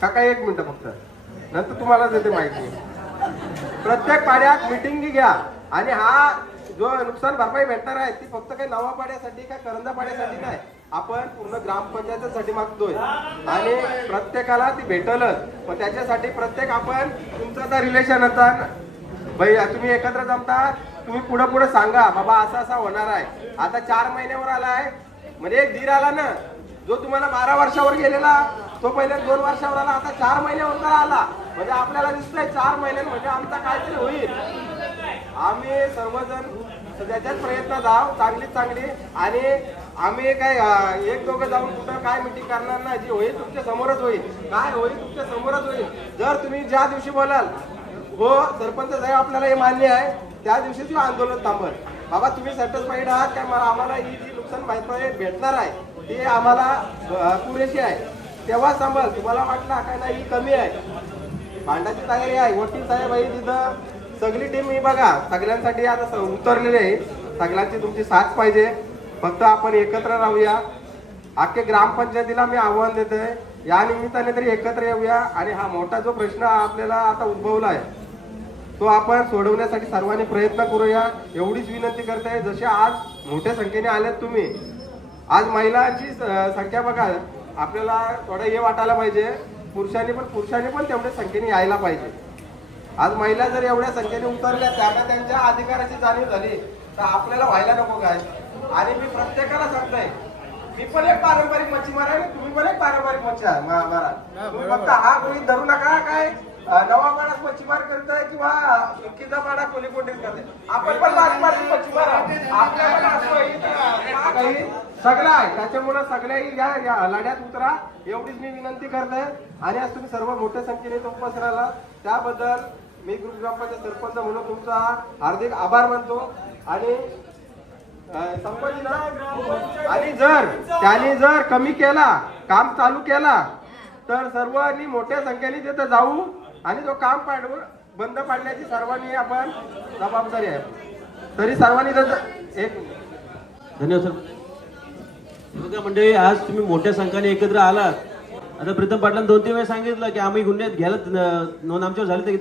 काका 1 मिनिट फक्त, नंतर तुम्हाला देते माहिती. प्रत्येक पाड्यात मिटिंग घ्या. आणि हा जो नुकसान भरपाई भेटणार आहे ती फक्त काही नवा पाड्यासाठी काय करंजा पाड्यासाठी नाही, आपण पूर्ण ग्रामपंचायतीसाठी मागतोय आणि प्रत्येकाला ती भेटलच. पण त्याच्यासाठी प्रत्येक आपण तुमचं तर रिलेशन होतं भाई, तुम्ही एकत्र जमता, तुम्ही पुढे पुढे सांगा बाबा असं असं होणार आहे. आता 4 महिन्यावर आलाय म्हणजे एक धीर आला ना, जो तुम्हाला 12 वर्षावर गेलेला तो पहिले 2 वर्षावर आला, आता 4 महिन्यावर आला. म्हणजे आपल्याला दिसतंय 4 महिन्यात म्हणजे आमचा काहीतरी होईल. आम्ही सर्वजण त्याच्यात प्रयत्न जाव चांगली. आणि आम्ही काय 1-2 जाऊन कुठं काय मिटिंग करणार नाही. जी होईल तुमच्या समोरच होईल, काय होईल तुमच्या समोरच होईल. जर तुम्ही ज्या दिवशी बोलाल हो सरपंच साहेब आपल्याला हे मान्य आहे, त्या दिवशी तू आंदोलन थांबल. बाबा तुम्ही सॅटिस्फाईड आहात काय, मला आम्हाला ही जी नुकसान भरपाई भेटणार आहे ती आम्हाला पुरेशी आहे, तेव्हा सांभाळ. तुम्हाला वाटलं काय नाही ही कमी आहे, भांडाची तयारी आहे. वकील साहेब आहे तिथं, सगळी टीम ही बघा सगळ्यांसाठी आता उतरलेली आहे. सगळ्यांची तुमची साथ पाहिजे. फक्त आपण एकत्र राहूया. अख्खे ग्रामपंचायतीला मी आव्हान देतोय या निमित्ताने तरी एकत्र येऊया आणि हा मोठा जो प्रश्न आपल्याला आता उद्भवला आहे तो आपण सोडवण्यासाठी सर्वांनी प्रयत्न करूया एवढीच विनंती करताय. जसे आज मोठ्या संख्येने आल्यात तुम्ही, आज महिलांची संख्या बघा, आपल्याला थोडं हे वाटायला पाहिजे, पुरुषांनी पण तेवढ्या संख्येने यायला पाहिजे. आज महिला जर एवढ्या संख्येने उतरल्या, त्यांना त्यांच्या अधिकाराची जाणीव झाली तर आपल्याला व्हायला नको काय. आणि मी प्रत्येकाला सांगतोय, मी पण एक पारंपरिक मच्छीमार आहे, तुम्ही पण एक पारंपरिक मच्छीमार. तुम्ही फक्त हा गृहीत धरू नका काय नवापाडात मच्छीमार करताय किंवा सुकीचा पाडा कोणी कोणीच करताय. आपण पण पारंपरिक मच्छीमार आहोत, आपल्याला सगळं आहे. त्याच्यामुळे सगळ्याही या लढ्यात उतरा एवढीच मी विनंती करतोय. आणि आज तुम्ही सर्व मोठ्या संख्येने उपस्थित राहिला त्याबद्दल मी ग्रुप ग्रामपंचायत सरपंच म्हणून तुमचा हार्दिक आभार मानतो. आणि आणि त्यांनी जर कमी केला, काम चालू केला तर सर्वांनी मोठ्या संख्येने तिथे जाऊ आणि तो काम बंद पाडण्याची सर्वांनी आपण जबाबदारी आहे. तरी सर्वांनी एक धन्यवाद सर. बघा मंडळी, आज तुम्ही मोठ्या संख्येने एकत्र आलात. आता प्रीतम पाटलांनी 2-3 वेळा सांगितलं की आम्ही गुन्ह्यात घ्यायला नोंद आमच्यावर झाली तर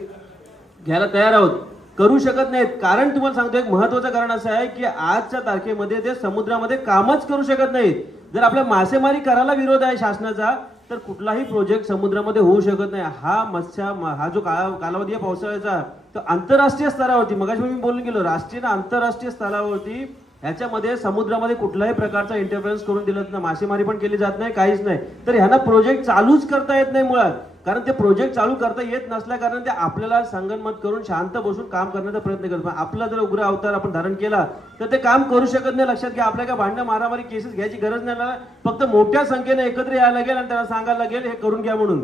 घ्यायला तयार आहोत, करू शकत नाहीत. कारण तुम्हाला सांगतो एक महत्वाचं कारण असं आहे की आजच्या तारखेमध्ये ते समुद्रामध्ये कामच करू शकत नाहीत. जर आपल्या मासेमारी करायला विरोध आहे शासनाचा तर कुठलाही प्रोजेक्ट समुद्रामध्ये होऊ शकत नाही. हा जो कालावधी आहे पावसाळ्याचा तो आंतरराष्ट्रीय स्तरावरती, मगाशी मी बोलून गेलो, राष्ट्रीय ना आंतरराष्ट्रीय स्तरावरती ह्याच्यामध्ये समुद्रामध्ये कुठल्याही प्रकारचा इंटरफरन्स करून दिलं नाही, मासेमारी पण केली जात नाही, काहीच नाही. तर ह्यांना प्रोजेक्ट चालूच करता येत नाही मुळात. कारण ते प्रोजेक्ट चालू करता येत नसल्या कारण ते आपल्याला संगनमत करून शांत बसून काम करण्याचा प्रयत्न करतो. आपला जर उग्र अवतार आपण धारण केला तर ते काम करू शकत नाही. लक्षात घ्या, आपल्या काय भांडणं मारामारी केसेस घ्यायची गरज नाही. फक्त मोठ्या संख्येने एकत्र यायला लागेल आणि त्यांना सांगायला लागेल हे करून घ्या म्हणून.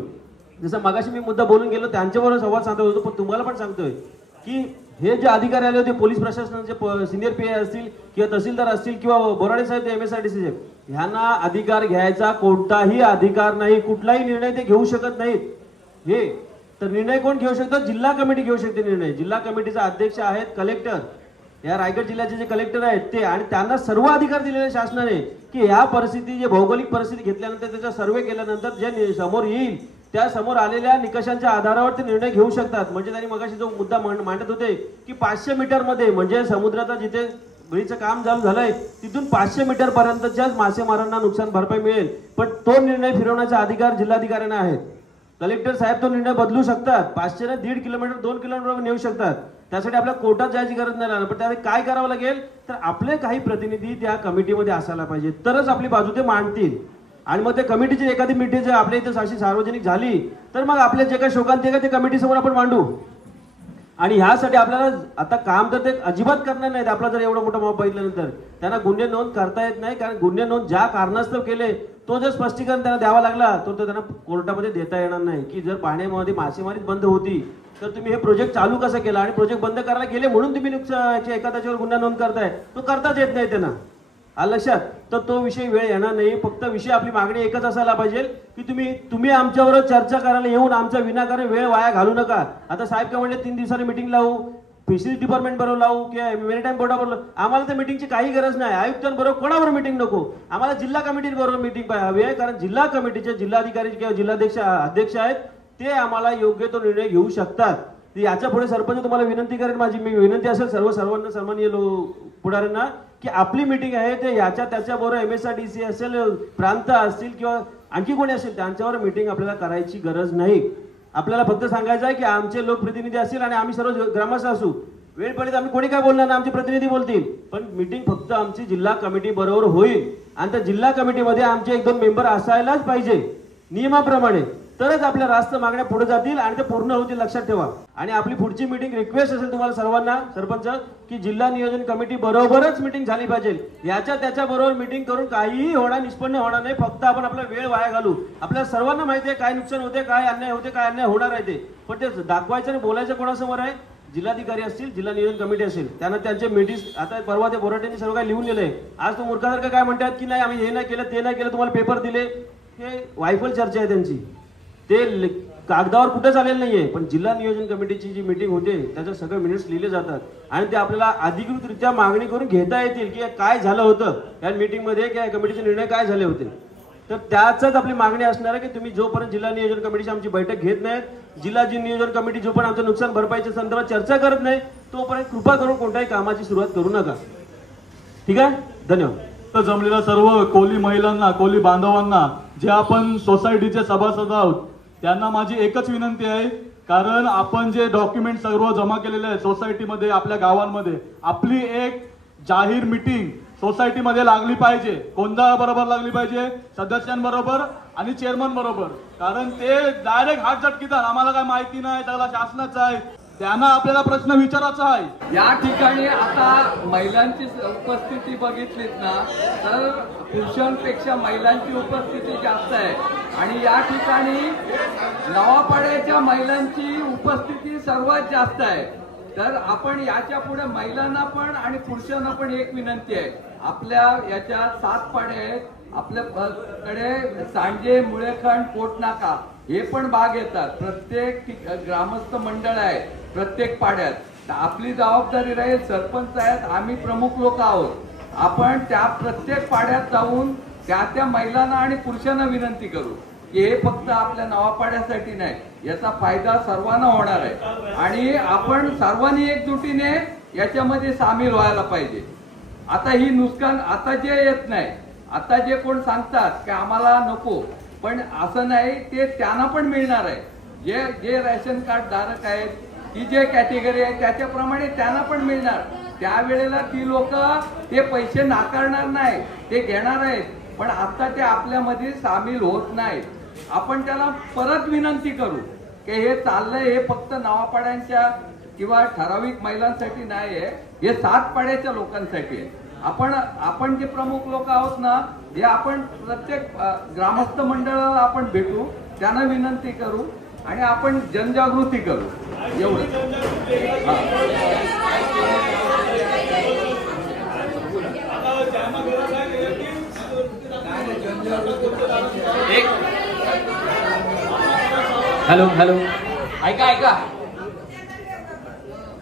जसं मगाशी मी मुद्दा बोलून गेलो त्यांच्याबरोबर संवाद साधत होतो, पण तुम्हाला पण सांगतोय की हे जे अधिकारी आले होते, पोलीस प्रशासनाचे सिनियर पीआय असतील किंवा तहसीलदार असतील किंवा बोराडे साहेब MSRDC ह्यांना अधिकार घ्यायचा कोणताही अधिकार नाही. कुठलाही निर्णय ते घेऊ शकत नाहीत. हे तर निर्णय कोण घेऊ शकतं? जिल्हा कमिटी घेऊ शकते निर्णय. जिल्हा कमिटीचा अध्यक्ष आहेत कलेक्टर, या रायगड जिल्ह्याचे जे कलेक्टर आहेत ते, आणि त्यांना सर्व अधिकार दिलेले शासनाने की या परिस्थिती, जे भौगोलिक परिस्थिती घेतल्यानंतर त्याचा सर्वे केल्यानंतर जे समोर येईल त्या समोर आलेल्या निकषांच्या आधारावर ते निर्णय घेऊ शकतात. म्हणजे त्यांनी मगाशी जो मुद्दा मांडत होते की 500 मीटर मध्ये, म्हणजे समुद्राचा जिथे ब्रिजचं काम चालू झालंय तिथून 500 मीटर पर्यंतच्याच मासेमारांना नुकसान भरपाई मिळेल. पण तो निर्णय फिरवण्याचा अधिकार जिल्हाधिकाऱ्यांना आहेत. कलेक्टर साहेब तो निर्णय बदलू शकतात. 500 ने 1.5 किलोमीटर 2 किलोमीटर नेऊ शकतात. त्यासाठी आपल्याला कोर्टात जायची गरज नाही. पण त्यासाठी काय करावं लागेल तर आपले काही प्रतिनिधी त्या कमिटीमध्ये असायला पाहिजे, तरच आपली बाजू ते मांडतील. आणि मग त्या कमिटीची एखादी मीटिंग जर आपल्या इथे अशी सार्वजनिक झाली तर मग आपल्या जे काही शोकांती आहे ते कमिटी समोर आपण मांडू. आणि ह्यासाठी आपल्याला आता काम तर ते अजिबात करणार नाहीत. आपला जर एवढा मोठा मॉब बघितल्यानंतर त्यांना गुन्हे नोंद करता येत नाही. कारण गुन्हे नोंद ज्या कारणास्तव केले तो जर स्पष्टीकरण त्यांना द्यावा लागला तर त्यांना कोर्टामध्ये देता येणार नाही. की जर पाण्यामध्ये मासेमारीच बंद होती तर तुम्ही हे प्रोजेक्ट चालू कसं केला आणि प्रोजेक्ट बंद करायला गेले म्हणून तुम्ही एखाद्याच्यावर गुन्हा नोंद करताय, तो करताच येत नाही त्यांना. आलं लक्षात? तर तो विषय वेळ येणार नाही. फक्त विषय आपली मागणी एकच असायला पाहिजे की तुम्ही आमच्यावर चर्चा करायला येऊन आमचा विनाकारण वेळ वाया घालू नका. आता साहेब काय म्हणले 3 दिवसांनी मिटिंग लावू, फिशरीज डिपार्टमेंट बरोबर लावू किंवा मेरीटाईम बोर्डाबरोबर. आम्हाला त्या मिटिंगची काही गरज नाही. आयुक्तांबरोबर कोणाबरोबर मिटिंग नको, आम्हाला जिल्हा कमिटी बरोबर मिटिंग हवी आहे. कारण जिल्हा कमिटीचे जिल्हाधिकारी किंवा जिल्हाध्यक्ष अध्यक्ष आहेत ते आम्हाला योग्य तो निर्णय घेऊ शकतात. याच्या पुढे सरपंच तुम्हाला विनंती करेन, माझी मी विनंती असेल सर्वांना सन्माननीय पुढाऱ्यांना की आपली मीटिंग आहे ते याच्या त्याच्याबरोबर MSRDC असेल, प्रांत असतील किंवा आणखी कोणी असेल त्यांच्यावर मीटिंग आपल्याला करायची गरज नाही. आपल्याला फक्त सांगायचं आहे की आमचे लोकप्रतिनिधी असतील आणि आम्ही सर्व ग्रामस्थ असू, वेळ पडेल आम्ही कोणी काय बोलणार ना, आमचे प्रतिनिधी बोलतील. पण मीटिंग फक्त आमची जिल्हा कमिटी बरोबर होईल आणि त्या जिल्हा कमिटीमध्ये आमचे 1-2 मेंबर असायलाच पाहिजे नियमाप्रमाणे. तरच आपल्या रास्त मागण्या पुढे जातील आणि ते पूर्ण होतील, लक्षात ठेवा. आणि आपली पुढची मीटिंग रिक्वेस्ट असेल तुम्हाला सर्वांना सरपंच की जिल्हा नियोजन कमिटी बरोबरच मीटिंग झाली पाहिजे. याच्या त्याच्या बरोबर मीटिंग करून काहीही होणार निष्पन्न होणार नाही. फक्त आपण आपला वेळ वाया घालू. आपल्याला सर्वांना माहिती आहे काय नुकसान होते, काय अन्याय होते, काय अन्याय होणार आहे ते. पण ते दाखवायचं आणि बोलायचं कोणासमोर आहे? जिल्हाधिकारी असतील, जिल्हा नियोजन कमिटी असेल, त्यांना त्यांचे मीटिंग. आता परवा ते बोराटेंनी सर्व काही लिहून दिलंय. आज तो मूर्खासारखं काय म्हणतात की नाही आम्ही हे नाही केलं ते नाही केलं, तुम्हाला पेपर दिले. हे वायफल चर्चा आहे त्यांची. ते कागदावर कुठे चालेल नाहीये. पण जिल्हा नियोजन कमिटीची जी मीटिंग होते त्याचे सगळे मिनिट्स लिहिले जातात आणि ते आपल्याला अधिकृतरित्या मागणी करून घेता येतील की काय झालं होतं या मीटिंगमध्ये, काय कमिटीचे निर्णय काय झाले होते. तर त्याचंच आपली मागणी असणार आहे की तुम्ही जोपर्यंत जिल्हा नियोजन कमिटीची आमची बैठक घेत नाहीत, जिल्हा नियोजन कमिटी जोपर्यंत आमचं नुकसान भरपाईच्या संदर्भात चर्चा करत नाही, तोपर्यंत कृपा करून कोणत्याही कामाची सुरुवात करू नका. ठीक आहे, धन्यवाद. जमलेल्या सर्व कोली महिलांना, कोली बांधवांना, जे आपण सोसायटीचे सभासद आहोत, त्यांना माझी एकच विनंती आहे, कारण आपण जे डॉक्युमेंट सर्व जमा केलेले आहेत सोसायटीमध्ये, आपल्या गावांमध्ये, आपली एक जाहीर मीटिंग सोसायटीमध्ये लागली पाहिजे. कोणत्या बरोबर लागली पाहिजे? सदस्यांबरोबर आणि चेअरमन बरोबर. कारण ते डायरेक्ट हात झटकीतात, आम्हाला काय माहिती नाही, त्याला शासनाचं आहे, त्यांना आपल्याला प्रश्न विचारायचा आहे. या ठिकाणी आता महिलांची उपस्थिती बघितलीत ना, तर पुरुषांपेक्षा महिलांची उपस्थिती जास्त आहे. आणि या ठिकाणी नवापाड्याच्या महिलांची उपस्थिती सर्वात जास्त आहे. तर आपण याच्या पुढे महिलांना पण आणि पुरुषांना पण एक विनंती आहे, आपल्या याच्या 7 पाडे आहेत, आपल्याकडे सांजे, मुळेखंड, पोटनाका हे पण भाग येतात. प्रत्येक ग्रामस्थ मंडळ आहे प्रत्येक पाड्यात. तर आपली जबाबदारी राहील, सरपंच आहेत, आम्ही प्रमुख लोक आहोत, आपण त्या प्रत्येक पाड्यात जाऊन त्या महिलांना आणि पुरुषांना विनंती करू की हे फक्त आपल्या नवापाड्यासाठी नाही, याचा फायदा सर्वांना होणार आहे आणि आपण सर्वांनी एकजुटीने याच्यामध्ये सामील व्हायला पाहिजे. आता ही नुकसान आता जे येत नाही, आता जे कोण सांगतात की आम्हाला नको, पण असं नाही, ते त्यांना पण मिळणार आहे. जे रेशन कार्ड धारक आहेत, ती जे कॅटेगरी आहे त्याच्याप्रमाणे त्यांना पण मिळणार. त्यावेळेला ती लोक ते पैसे नाकारणार नाही, ते घेणार आहेत, पण आता ते आपल्यामध्ये सामील होत नाहीत. आपण त्याला परत विनंती करू की हे चाललंय, हे फक्त नवापाड्यांच्या किंवा ठराविक महिलांसाठी नाही आहे, हे 7 पाड्याच्या लोकांसाठी आहे. आपण जे प्रमुख लोक आहोत ना, हे आपण प्रत्येक ग्रामस्थ मंडळाला आपण भेटू, त्यांना विनंती करू आणि आपण जनजागृती करू. एवढं. हॅलो, ऐका.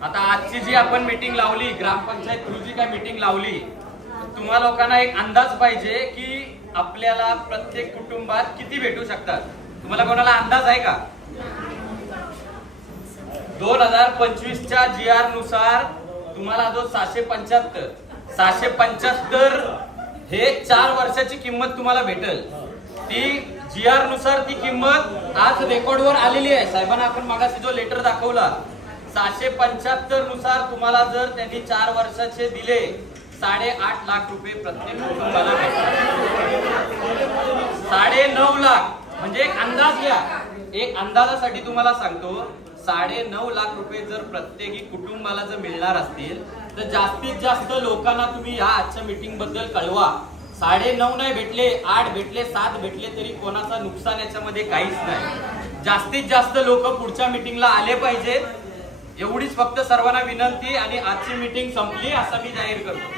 आता आजची जी आपण मीटिंग लावली, ग्रामपंचायत थ्रू जी काय मीटिंग लावली, तुम्हा लोकांना एक अंदाज पाहिजे की आपल्याला प्रत्येक कुटुंबात किती भेटू शकतात. तुम्हाला कोणाला अंदाज आहे का? 2025च्या GR नुसार तुम्हाला जो 775 हे 4 वर्षाची किंमत तुम्हाला भेटेल. ती GR नुसार ती किंमत आज रेकॉर्डवर आलेली आहे. साहेबांना आपण मागाशी जो लेटर दाखवला, 775 नुसार तुम्हाला जर त्यांनी 4 वर्षाचे दिले, 8.5 लाख रुपये प्रत्येक कुटुंबाला भेटतात. 9.5 लाख म्हणजे एक अंदाज घ्या. एक अंदाजासाठी तुम्हाला सांगतो, 9.5 लाख रुपये जर प्रत्येकी कुटुंबाला जर मिळणार असतील, तर जास्तीत जास्त लोकांना तुम्ही या आजच्या मीटिंग बद्दल कळवा. 9.5 नाही भेटले, 8 भेटले, 7 भेटले तरी कोणाचं नुकसान याच्यामध्ये काहीच नाही. जास्तीत जास्त लोक पुढच्या मीटिंगला आले पाहिजेत, एवढीच फक्त सर्वांना विनंती. आणि आजची मीटिंग संपली असं मी जाहीर करतो.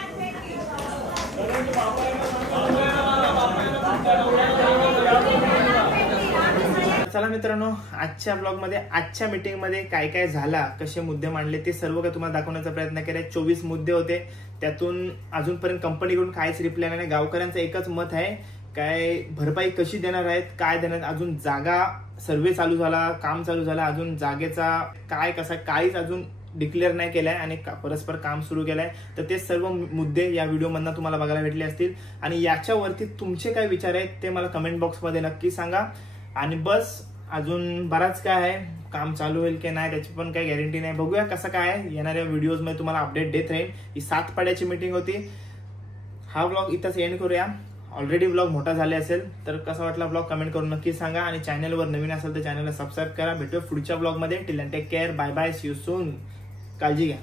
चला मित्रांनो, आजच्या ब्लॉगमध्ये, आजच्या मीटिंगमध्ये काय काय झाला, कसे मुद्दे मांडले, ते सर्व काही तुम्हाला दाखवण्याचा प्रयत्न केला. 24 मुद्दे होते, त्यातून अजूनपर्यंत कंपनीकडून काहीच रिप्लाय नाही. गावकऱ्यांचं एकच मत आहे, काय भरपाई कशी देणार आहेत, काय देणार, अजून जागा सर्वे चालू झाला, काम चालू झालं, अजून जागेचा काय कसा काहीच अजून डिक्लेअर नाही केलाय आणि परस्पर काम सुरू केलंय. तर ते सर्व मुद्दे या व्हिडिओमधून तुम्हाला बघायला भेटले असतील. आणि याच्यावरती तुमचे काय विचार आहेत ते मला कमेंट बॉक्समध्ये नक्की सांगा. आणि बस, अजून बराच काय आहे, काम चालू होईल की नाही त्याची पण काही गॅरंटी नाही. बघूया कसं काय आहे. येणाऱ्या व्हिडिओजमध्ये तुम्हाला अपडेट देत राहील. ही 7 पाड्याची मीटिंग होती. हा व्लॉग इथंच एंड करूया. ऑलरेडी व्लॉग मोठा झाले असेल तर कसा वाटला व्लॉग कमेंट करून नक्की सांगा. आणि चॅनलवर नवीन असेल तर चॅनलला सबस्क्राईब करा. भेटूया पुढच्या व्लॉगमध्ये. Till take care, bye bye, see you soon. काळजी घ्या.